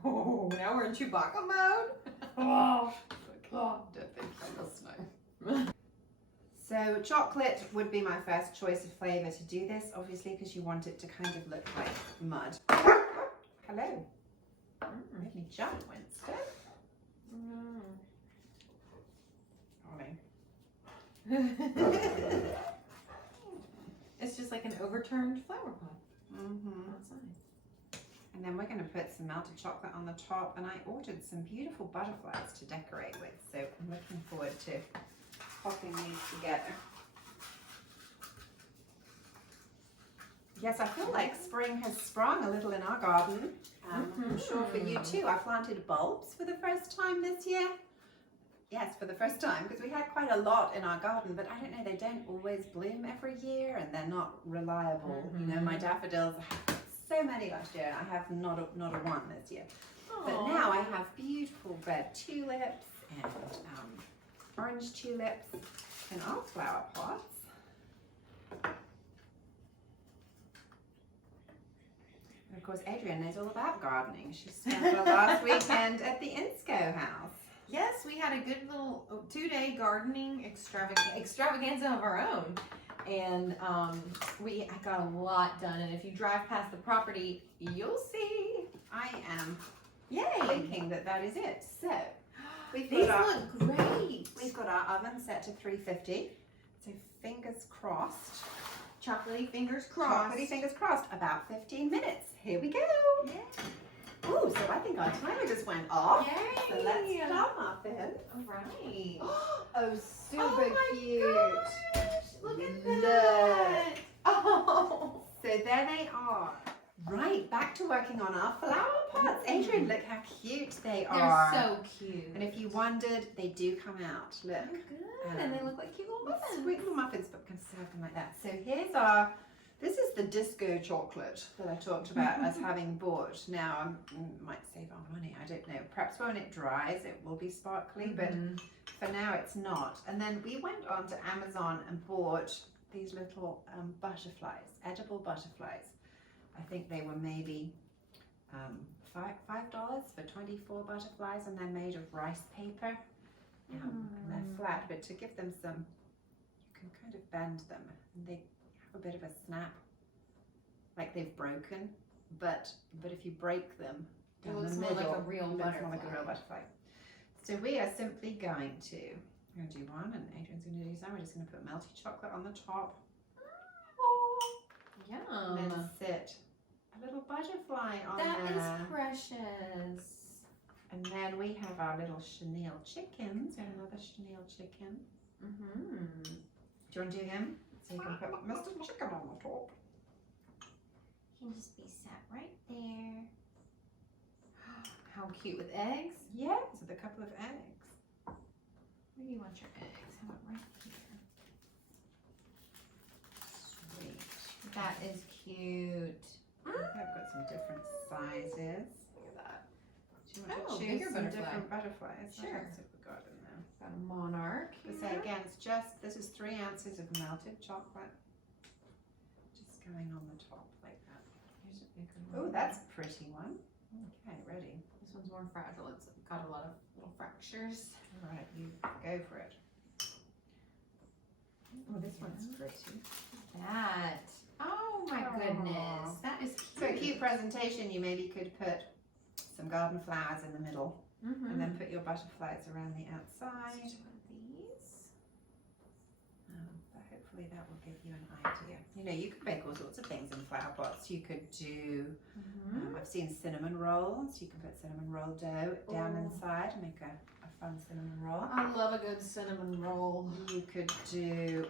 Oh, now we're in Chewbacca mode. Oh, don't think I'm listening. So chocolate would be my first choice of flavour to do this, obviously, because you want it to kind of look like mud. Hello. Make me jump, Winston. It's just like an overturned flower pot. Outside. And then we're going to put some melted chocolate on the top, and I ordered some beautiful butterflies to decorate with, so I'm looking forward to popping these together. Yes, I feel like spring has sprung a little in our garden. I'm sure for you too. I planted bulbs for the first time this year. Yes, for the first time, because we had quite a lot in our garden, but I don't know, they don't always bloom every year, and they're not reliable. You know, my daffodils, I had so many last year. I have not a one this year. Aww. But now I have beautiful red tulips and orange tulips in our flower pots. And of course, Adrienne knows all about gardening. She spent the last weekend at the Insco house. Yes, we had a good little 2-day gardening extravaganza of our own. And I got a lot done. And if you drive past the property, you'll see. I am Yay! thinking that is it. So, These look great. We've got our oven set to 350. So fingers crossed. Chocolatey fingers crossed. Chocolatey fingers crossed. About 15 minutes. Here we go. Yeah. Ooh, so I think our timer just went off. Yay! So let's put our muffin. All right. Oh, super Oh my cute. gosh, look at that. Oh. So there they are. Right, back to working on our flower pots. Adrienne, look how cute they are. They're so cute. And if you wondered, they do come out. Look. Oh, good. And they look like cute little muffins. Sweet little muffins, but we can serve them like that. So here's this is the disco chocolate that I talked about us having bought. Now, I might save our money, I don't know. Perhaps when it dries, it will be sparkly, but for now it's not. And then we went on to Amazon and bought these little butterflies, edible butterflies. I think they were maybe $5 for 24 butterflies, and they're made of rice paper. And they're flat, but to give them some, you can kind of bend them, and they have a bit of a snap, like they've broken. But if you break them down the middle, like a real butterfly. Like a real butterfly. So we are simply going to do one, and Adrienne's going to do some. We're just going to put melted chocolate on the top. Yum. And then sit a little butterfly on there. That is precious. And then we have our little chenille chickens. We have another chenille chicken. Do you want to do him? So you can put Mr. Chicken on the top. He can just be sat right there. How cute, with eggs? Yes, with a couple of eggs. Where do you want your eggs? How about right here? Sweet. That is cute. I've got some different sizes. Look at that. Do you want to bigger choose some butterfly. different butterflies? Sure. What else have we got in there? Got a monarch. So again, it's this is 3 ounces of melted chocolate. Just going on the top like that. Here's a bigger Oh, one. that's a pretty one. Okay, ready. This one's more fragile. It's got a lot of little fractures. All right, you go for it. Oh, this one's pretty. That. Oh my goodness. That is cute. So a cute presentation, you maybe could put some garden flowers in the middle and then put your butterflies around the outside. Let's do one of these. But hopefully that will give you an idea. You know, you could make all sorts of things in flower pots. You could do, I've seen cinnamon rolls. You can put cinnamon roll dough down inside and make a fun cinnamon roll. I love a good cinnamon roll. You could do,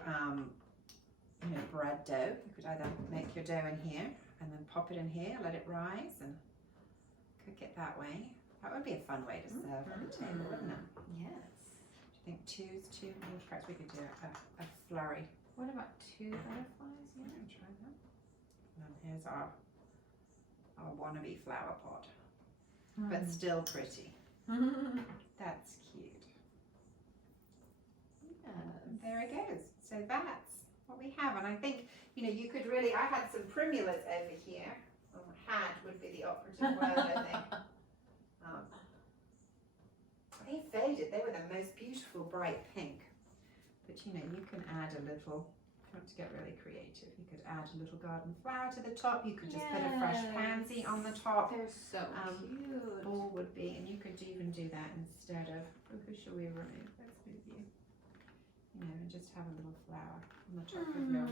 you know, bread dough. You could either make your dough in here and then pop it in here, let it rise and cook it that way. That would be a fun way to serve at the table, wouldn't it? Yes. Do you think 2 is too? Or perhaps we could do a flurry. What about 2 butterflies? Yeah, try that. And here's our wannabe flower pot, but still pretty. That's cute. Yes. There it goes. So that's what we have. And I think, you know, you could really, I had some primulas over here. Or had would be the operative word, I think. They faded. They were the most beautiful bright pink. But, you know, you can add a little, if you want to get really creative, you could add a little garden flower to the top. You could just put a fresh pansy on the top. They're so cute. All would be, and you could even do that instead of, who shall we remove? Let's move you. You know, and just have a little flower on the top of your.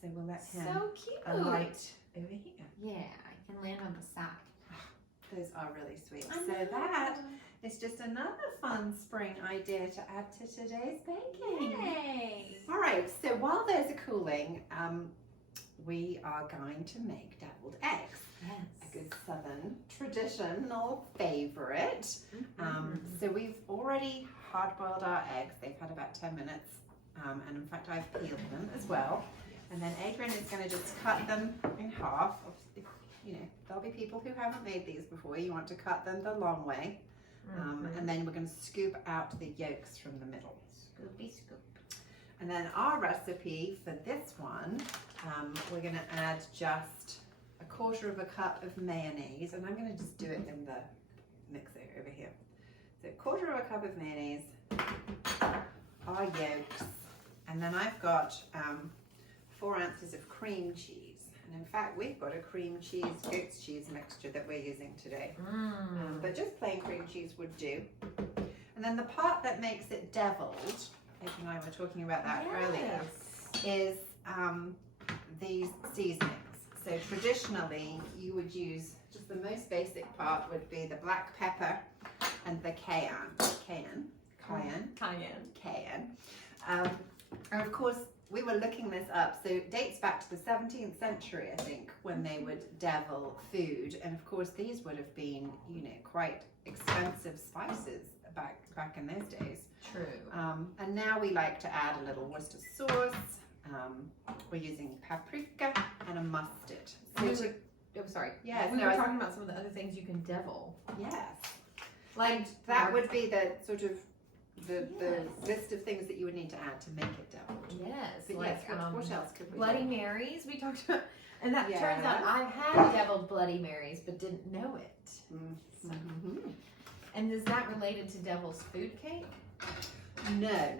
So we'll let him So cute. alight over here. Yeah, I can land on the side. Those are really sweet. So that is just another fun spring idea to add to today's baking. Yay! All right, so while those are cooling, we are going to make dappled eggs. Yes. A good southern traditional favorite. So we've already hard-boiled our eggs. They've had about 10 minutes. And in fact, I've peeled them as well. And then Adrian is going to just cut them in half. You know, there'll be people who haven't made these before. You want to cut them the long way. And then we're going to scoop out the yolks from the middle. Scoopy scoop. And then our recipe for this one, we're going to add just 1/4 cup of mayonnaise. And I'm going to just do it in the mixer over here. So 1/4 cup of mayonnaise, our yolks, and then I've got 4 ounces of cream cheese. And in fact, we've got a cream cheese, goat's cheese mixture that we're using today. But just plain cream cheese would do. And then the part that makes it deviled, Ed and I were talking about that earlier, is these seasonings. So traditionally, you would use, just the most basic part would be the black pepper and the cayenne. And of course, we were looking this up, so it dates back to the 17th century, I think, when they would devil food. And of course, these would have been, you know, quite expensive spices back in those days. True. And now we like to add a little Worcester sauce. We're using paprika and a mustard. So sorry. Yes, we were talking about some of the other things you can devil. Yes. Like That would be the sort of the list of things that you would need to add to make it deviled. Yes. But like, yes, what else could we Bloody do? Marys we talked about. And that Yeah. turns out I've had deviled Bloody Marys but didn't know it. Mm-hmm. And is that related to devil's food cake? No,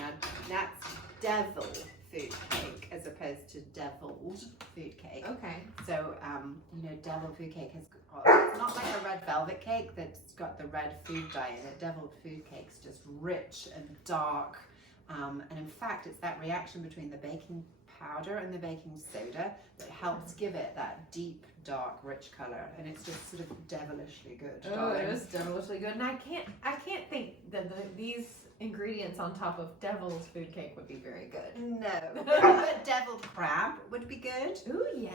that's devil food cake as opposed to deviled food cake. Okay. So, you know, deviled food cake has got, it's not like a red velvet cake that's got the red food dye in it. Deviled food cake's just rich and dark. And in fact, it's that reaction between the baking powder and the baking soda that helps give it that deep, dark, rich color. And it's just sort of devilishly good. Oh, it is devilishly good. And I can't think that these ingredients on top of devil's food cake would be very good. No. But deviled crab would be good. Ooh, yes.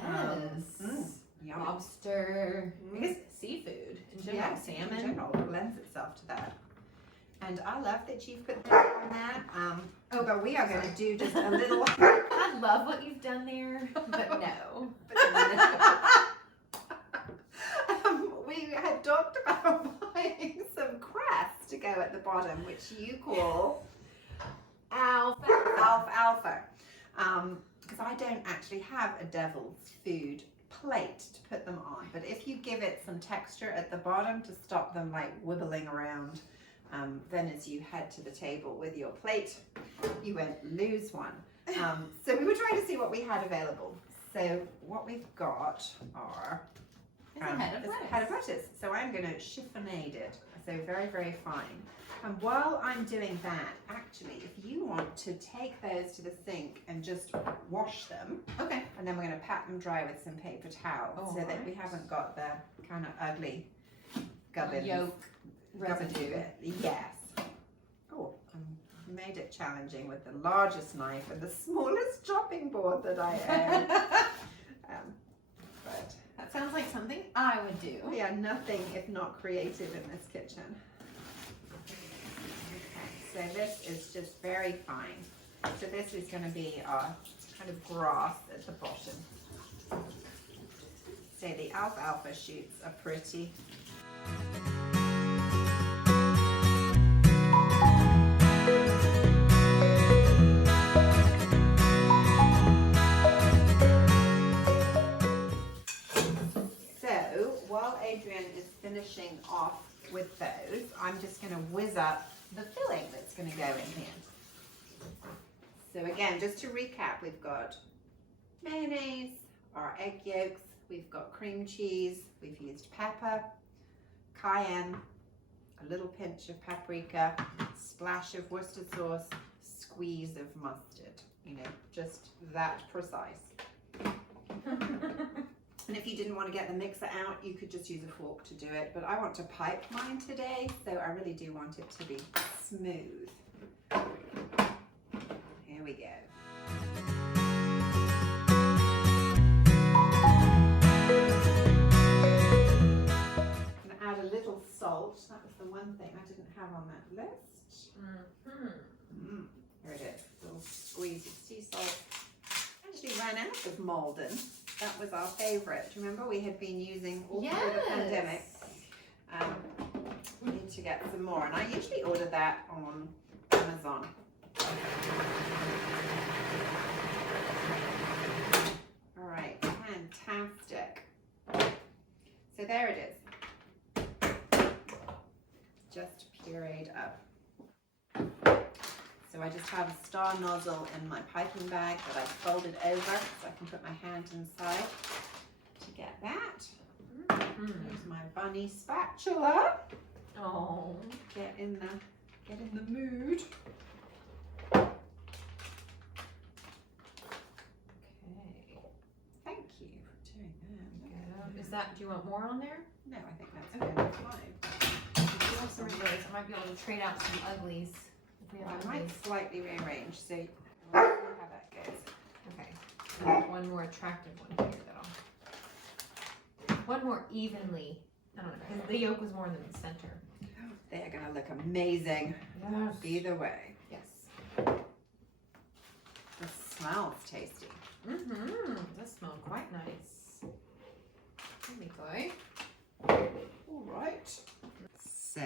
Yummy. Lobster. I guess seafood in general. Yes, salmon. in general lends itself to that. And I love that you've put that on there. But we are going to do just a little. I love what you've done there, but no. We had talked about buying some cress to go at the bottom, which you call alfalfa. Because I don't actually have a devil's food plate to put them on. But if you give it some texture at the bottom to stop them like wibbling around, then as you head to the table with your plate, you won't lose one. So we were trying to see what we had available. So what we've got are It's a head of lettuce. So I'm going to chiffonade it, so very, very fine. And while I'm doing that, actually, if you want to take those to the sink and just wash them, Okay. and then we're going to pat them dry with some paper towel so that we haven't got the kind of ugly gubbins. Yolk residue. Yes. Oh, I made it challenging with the largest knife and the smallest chopping board that I own. But That sounds like something I would do. we are nothing if not creative in this kitchen. Okay, so this is just very fine. So this is going to be our kind of grass at the bottom. So the alfalfa shoots are pretty. So while Adrian is finishing off with those, I'm just going to whiz up the filling that's going to go in here. So again, just to recap, we've got mayonnaise, our egg yolks, we've got cream cheese, we've used pepper, cayenne, a little pinch of paprika, splash of Worcester sauce, squeeze of mustard. You know, just that precise. And if you didn't want to get the mixer out, you could just use a fork to do it. But I want to pipe mine today, so I really do want it to be smooth. Here we go. I'm going to add a little salt. That was the one thing I didn't have on that list. Here it is. A little squeeze of sea salt. Actually ran out of Malden. That was our favourite. Remember, we had been using all through the pandemic. We need to get some more, and I usually order that on Amazon. All right, fantastic. So there it is. Just pureed up. So I just have a star nozzle in my piping bag that I've folded over so I can put my hand inside to get that. Here's my bunny spatula. Oh, Get in the mood. okay. Thank you for doing that. Is that? Do you want more on there? No, I think that's good. Fine. If you want some of those, I might be able to trade out some uglies. If we have I might uglies. slightly rearrange, so we'll see how that goes. Okay. I have one more attractive one here one more evenly. I don't know. 'Cause the yolk was more in the center. They are going to look amazing Yes. either way. Yes. This smells tasty. That smelled quite nice. There we go. All right. So,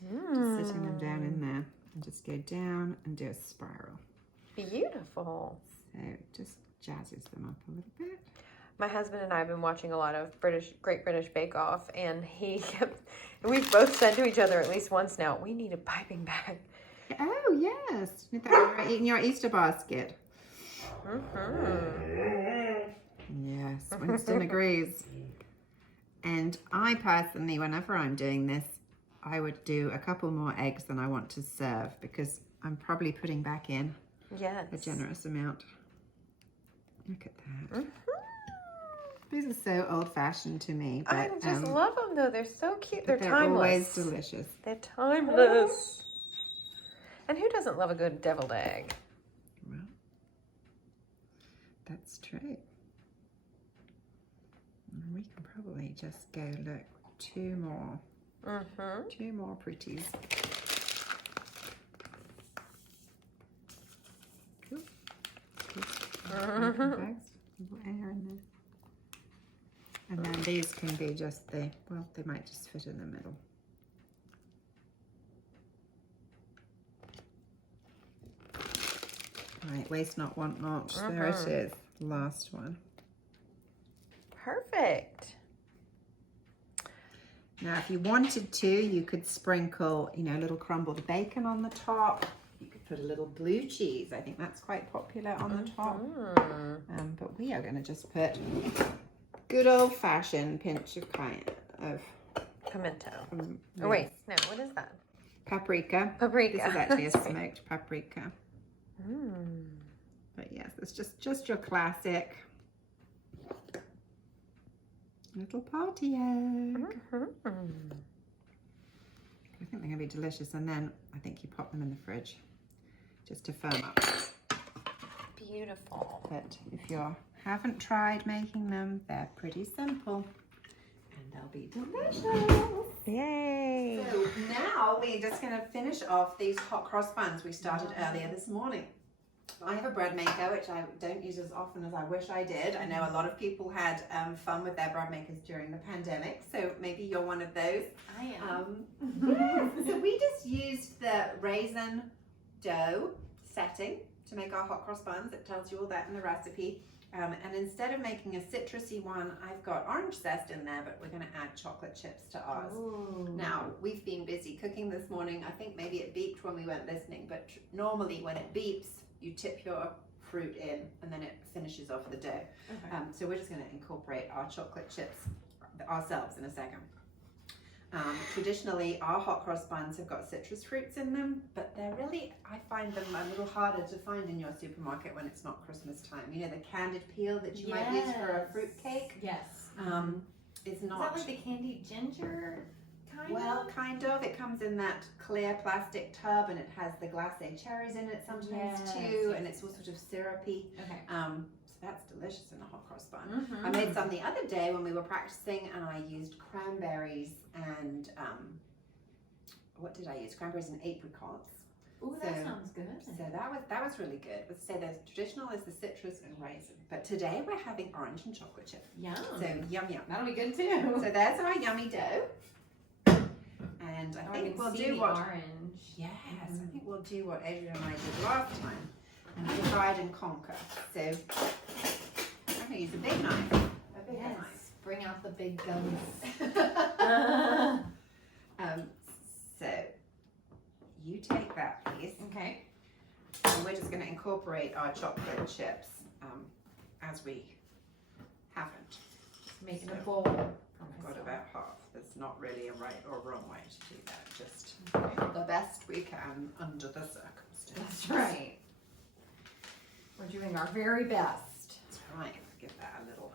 just sitting them down in there and just go down and do a spiral. Beautiful. So just jazzes them up a little bit. My husband and I have been watching a lot of Great British Bake Off, and we've both said to each other at least once now, we need a piping bag. Oh yes, with that in your Easter basket. Yes, Winston agrees. And I personally, whenever I'm doing this, I would do a couple more eggs than I want to serve because I'm probably putting back in a generous amount. Look at that. These are so old-fashioned to me. But, I just love them though. They're so cute. They're they're timeless. always delicious. They're timeless. And who doesn't love a good deviled egg? Well, that's true. And we can probably just go, look, two more pretties. Cool. Bags, little air in there. And then these can be just they might just fit in the middle. Right, waste not, want not. There it is, last one. Perfect. Now, if you wanted to, you could sprinkle, a little crumbled bacon on the top. You could put a little blue cheese. I think that's quite popular on the top. But we are going to just put good old-fashioned pinch of Pimento. yes. Oh wait, no, what is that? Paprika. Paprika. This is actually a Sorry. smoked paprika. But yes, it's just your classic little party egg. I think they're going to be delicious, and then I think you pop them in the fridge just to firm up. Beautiful. But if you haven't tried making them, they're pretty simple and they'll be delicious. Yay. So now we're just going to finish off these hot cross buns we started earlier this morning. I have a bread maker, which I don't use as often as I wish I did. I know a lot of people had fun with their bread makers during the pandemic, so maybe you're one of those. I am. Yes, so we just used the raisin dough setting to make our hot cross buns. It tells you all that in the recipe. And instead of making a citrusy one, I've got orange zest in there, but we're going to add chocolate chips to ours. Ooh. Now, we've been busy cooking this morning. I think maybe it beeped when we weren't listening, but normally when it beeps, you tip your fruit in and then it finishes off the dough. Okay. So we're just going to incorporate our chocolate chips ourselves in a second. Traditionally, our hot cross buns have got citrus fruits in them, but they're really, I find them a little harder to find in your supermarket when it's not Christmas time. You know, the candied peel that you might use for a fruit cake Yes. is Is not. that like the candied ginger kind Well, of? kind of. It comes in that clear plastic tub and it has the glacé cherries in it sometimes too, and it's all sort of syrupy. Okay. So that's delicious in a hot cross bun. Mm-hmm. I made some the other day when we were practicing, and I used cranberries and what did I use? Cranberries and apricots. Ooh, that So- sounds good. So that was really good. Let's say the traditional is the citrus and raisin, but today we're having orange and chocolate chip. Yum. So yum yum. That'll be good too. So there's our yummy dough, and I think we'll do what. Orange. Yes, I think we'll do what Adrian and I did last time and divide and conquer. So I'm going to use a big knife. A big knife. Yes. Bring out the big guns. So you take that piece, Okay. and we're just going to incorporate our chocolate chips as we haven't. Just making So, a bowl. I've got about half. There's not really a right or wrong way to do that. Just the best we can under the circumstances. That's right. We're doing our very best. That's right. Give that a little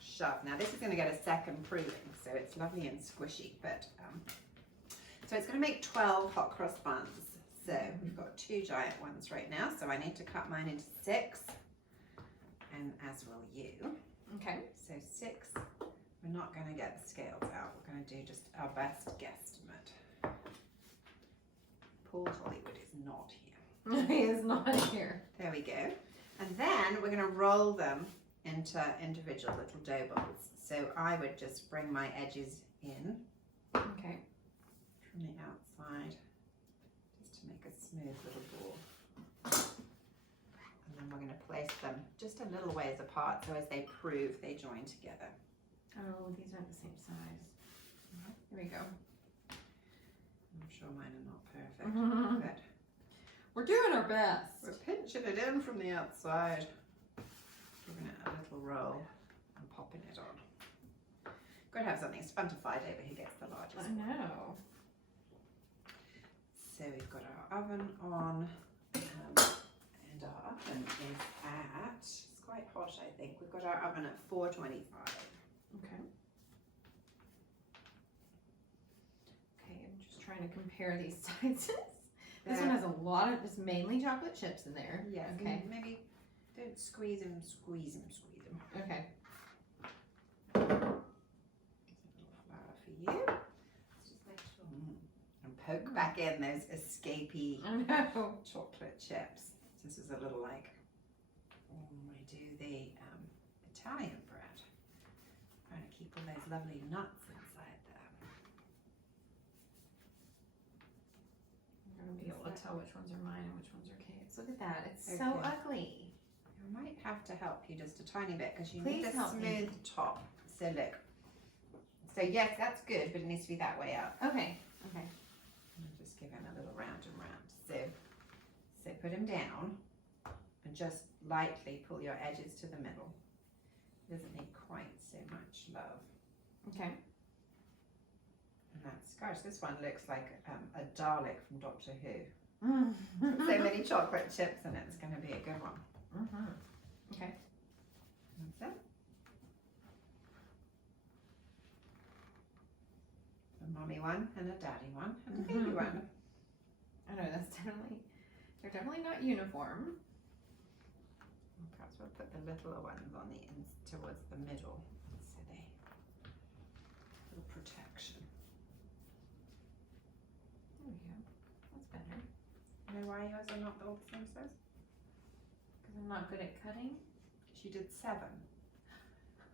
shove. Now this is going to get a second proving, so it's lovely and squishy. But so it's going to make 12 hot cross buns. So we've got 2 giant ones right now. So I need to cut mine into 6, and as will you. Okay. So 6. We're not going to get the scales out. We're going to do just our best guesstimate. Paul Hollywood is not here. He is not here. There we go. And then we're going to roll them into individual little dough balls. So I would just bring my edges in Okay. from the outside just to make a smooth little ball. And then we're going to place them just a little ways apart so as they prove they join together. Oh, these aren't the same size. Here we go. I'm sure mine are not perfect, but We're doing our best. we're pinching it in from the outside, giving it a little roll and popping it on. Got to have something. It's fun to fight over who gets the largest I one. know. So we've got our oven on, and our oven is at, it's quite hot I think, we've got our oven at 425. Okay. Okay, I'm just trying to compare these sizes. This one has a lot of, it's mainly chocolate chips in there. Yes, Okay. maybe don't squeeze them, squeeze them, squeeze them. Okay. There's a little flour for you. Just make sure. And poke back in those escapey I know. chocolate chips. This is a little like when we do the Italian bread. Trying to keep all those lovely nuts inside there. I'm gonna be able to tell which ones are mine and which ones are Kate's. Look at that. It's so Okay. ugly. I might have to help you just a tiny bit because you Please need a help me. smooth top. So look. So yes, that's good, but it needs to be that way up. Okay. Okay. And just give him a little round and round. So put him down and just lightly pull your edges to the middle. He doesn't need quite so much love. Okay. And that's, gosh, this one looks like a Dalek from Doctor Who. Mm-hmm. So many chocolate chips in it. It's going to be a good one. Okay. That's it. A mommy one and a daddy one and a baby one. I know they're definitely not uniform. Perhaps we'll put the littler ones on the towards the middle, so they little protection. There we go. That's better. You know why yours are not all the same size? I'm not good at cutting. She did 7.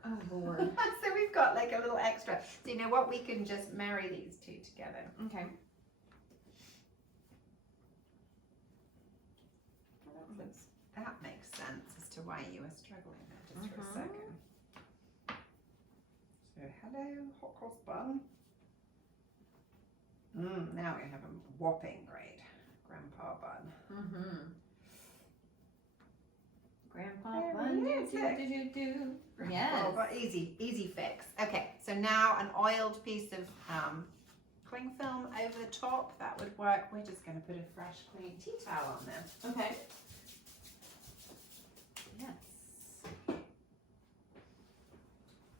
Oh Lord. So we've got like a little extra. So you know what? We can just marry these two together. Okay. That makes sense as to why you were struggling there just for a second. So hello, hot cross bun. Now we have a whopping great grandpa bun. Grandpa There bun. he is, look. Yes. Oh, but easy fix. Okay, so now an oiled piece of cling film over the top. That would work. We're just going to put a fresh, clean tea towel on there. Okay. Yes.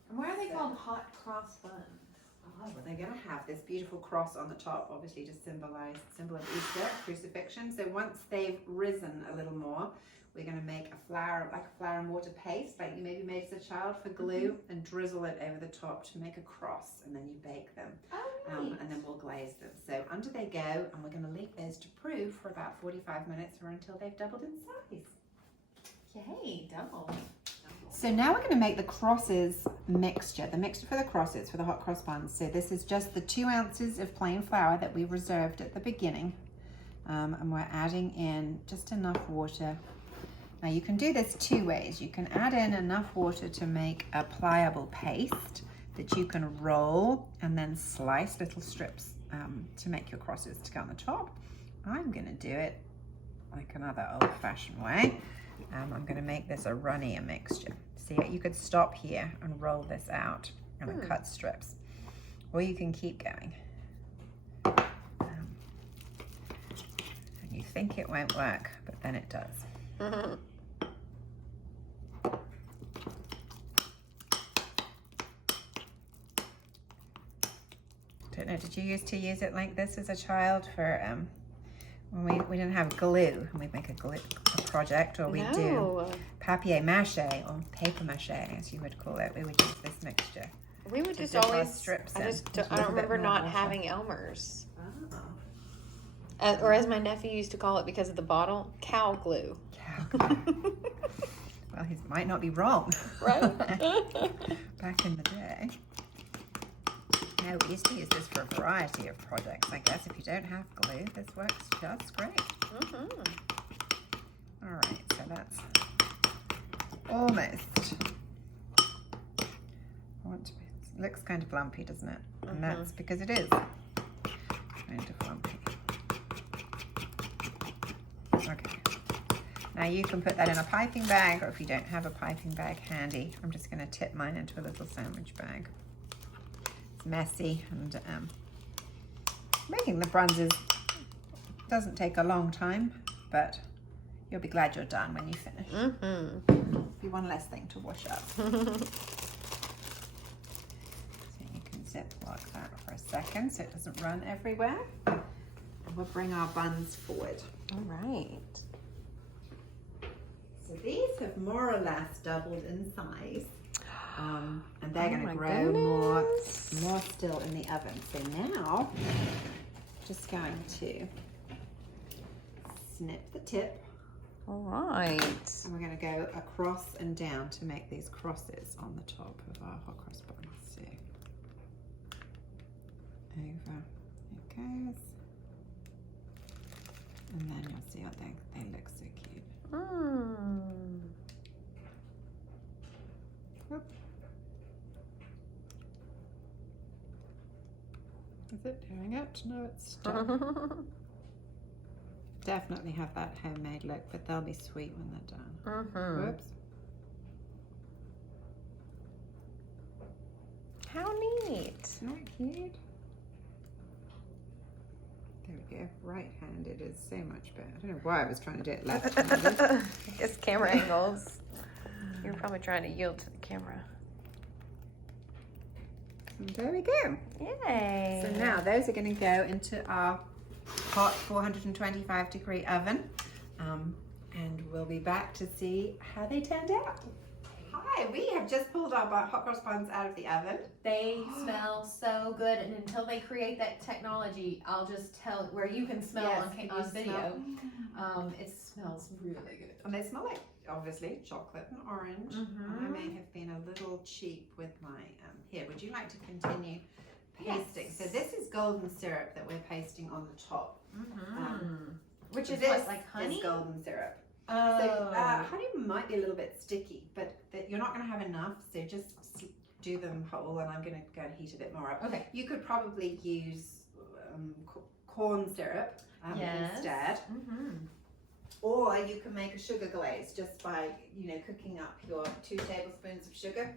And why are they called hot cross buns? Oh, well, they're going to have this beautiful cross on the top, obviously to symbol of Easter, crucifixion. So once they've risen a little more, we're going to make a flour and water paste, like you maybe made as a child for glue, and drizzle it over the top to make a cross, and then you bake them. Oh, neat. And then we'll glaze them. So under they go, and we're going to leave those to prove for about 45 minutes or until they've doubled in size. Yay, double. So now we're going to make the crosses mixture, the mixture for the crosses, for the hot cross buns. So this is just the 2 ounces of plain flour that we reserved at the beginning. And we're adding in just enough water. Now you can do this 2 ways. You can add in enough water to make a pliable paste that you can roll and then slice little strips to make your crosses to go on the top. I'm going to do it like another old-fashioned way. I'm going to make this a runnier mixture. See, you could stop here and roll this out and then cut strips, or you can keep going. And you think it won't work, but then it does. Don't know, did you used to use it like this as a child for when we didn't have glue and we'd make a project, or we'd do papier mâché or paper mâché, as you would call it. We would use this mixture. We would just dip our always strips I in just with a I don't little bit remember more not water. having Elmer's. Oh. Or as my nephew used to call it because of the bottle, cow glue. Cow glue. Well, he might not be wrong. Right? Back in the day. No, we used to use this for a variety of projects. I guess if you don't have glue, this works just great. All right, so that's almost. It looks kind of lumpy, doesn't it? And that's because it is kind of lumpy. Okay. Now you can put that in a piping bag, or if you don't have a piping bag handy, I'm just going to tip mine into a little sandwich bag. It's messy, and making the buns doesn't take a long time, but you'll be glad you're done when you finish. Be one less thing to wash up. So you can zip lock that for a second so it doesn't run everywhere. And we'll bring our buns forward. All right. So these have more or less doubled in size, and they're going to grow more still in the oven. So now, just going to snip the tip. All right. And we're going to go across and down to make these crosses on the top of our hot cross buns. So over it goes, and then you'll see how they look so cute. Whoop. Is it doing it? No, it's stuck. Definitely have that homemade look, but they'll be sweet when they're done. Whoops. How neat. Isn't that cute? There we go. Right-handed is so much better. I don't know why I was trying to do it left-handed. It's camera angles. You're probably trying to yield to the camera. And there we go. Yay. So now those are going to go into our hot 425 degree oven, and we'll be back to see how they turned out. Hi, we have just pulled our hot cross buns out of the oven. They smell so good, and until they create that technology, I'll just tell where you can smell on video. It smells really good. And they smell like obviously chocolate and orange. I may have been a little cheap with my here. Would you like to continue pasting? Yes. So this is golden syrup that we're pasting on the top. Which is this what, like honey? is golden syrup. Oh. So honey might be a little bit sticky, but you're not going to have enough. So just do them whole, and I'm going to go and heat a bit more up. Okay. You could probably use corn syrup instead. Or you can make a sugar glaze just by, cooking up your 2 tablespoons of sugar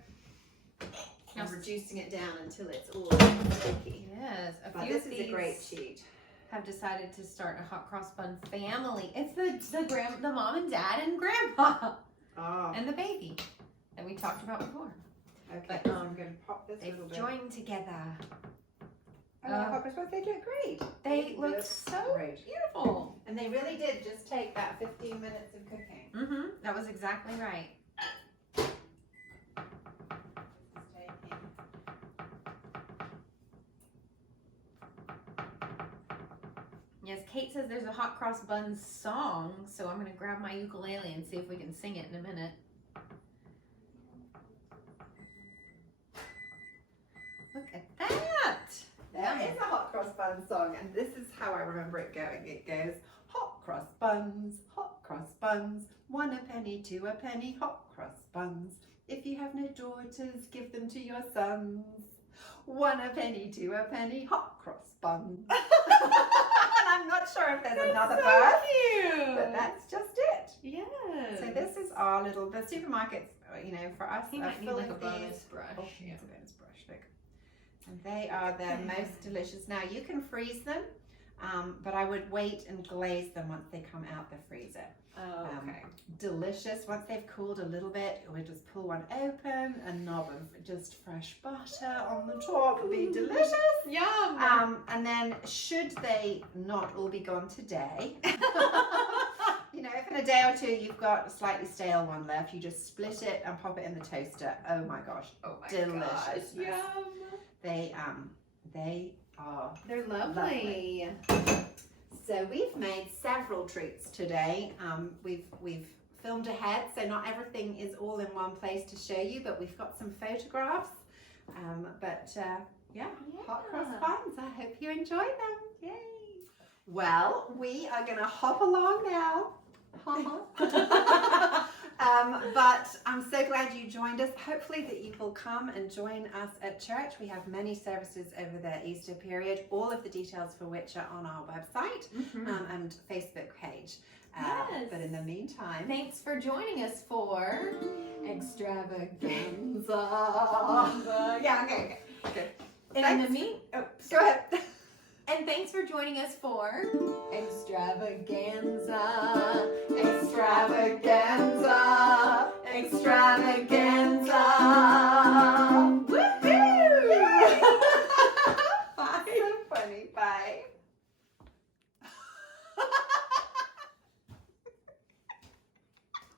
and reducing it down until it's all sticky. Yes, But this is a great cheat. Have decided to start a hot cross bun family. It's the mom and dad and grandpa and the baby that we talked about before. Okay, But, so I'm going to pop this They've little bit. joined together. Hot cross buns, they look great. They look so great. beautiful. And they really did just take that 15 minutes of cooking. That was exactly right. Yes, Kate says there's a Hot Cross Buns song, so I'm going to grab my ukulele and see if we can sing it in a minute. Look at that! There is a Hot Cross Buns song, and this is how I remember it going. It goes, hot cross buns, 1 a penny, 2 a penny, hot cross buns. If you have no daughters, give them to your sons. 1 a penny, 2 a penny, hot cross buns. And I'm not sure if there's another verse, Cute. but that's just it. Yes. So this is our the supermarkets, for us. He are might need full like a of bonus these. brush. Oh, he needs a bonus brush, look. And they are the most delicious. Now you can freeze them, but I would wait and glaze them once they come out the freezer. Oh, okay. Delicious. Once they've cooled a little bit, we'll just pull one open, a knob of just fresh butter on the top would be delicious. Yum! And then should they not all be gone today, if in a day or two you've got a slightly stale one left, you just split it and pop it in the toaster. Oh my gosh. Oh my Delicious. gosh. Yum! They are They're lovely. So we've made several treats today. We've filmed ahead, so not everything is all in one place to show you, but we've got some photographs. Hot cross buns. I hope you enjoyed them. Yay! Well, we are going to hop along now. But I'm so glad you joined us. Hopefully that you will come and join us at church. We have many services over the Easter period, all of the details for which are on our website and Facebook page. Yes. But in the meantime, Thanks for joining us for Eggstravaganza. Okay. And Go ahead. And thanks for joining us for Eggstravaganza. Extravaganza. Extravaganza. Woohoo! Bye. So funny. Bye.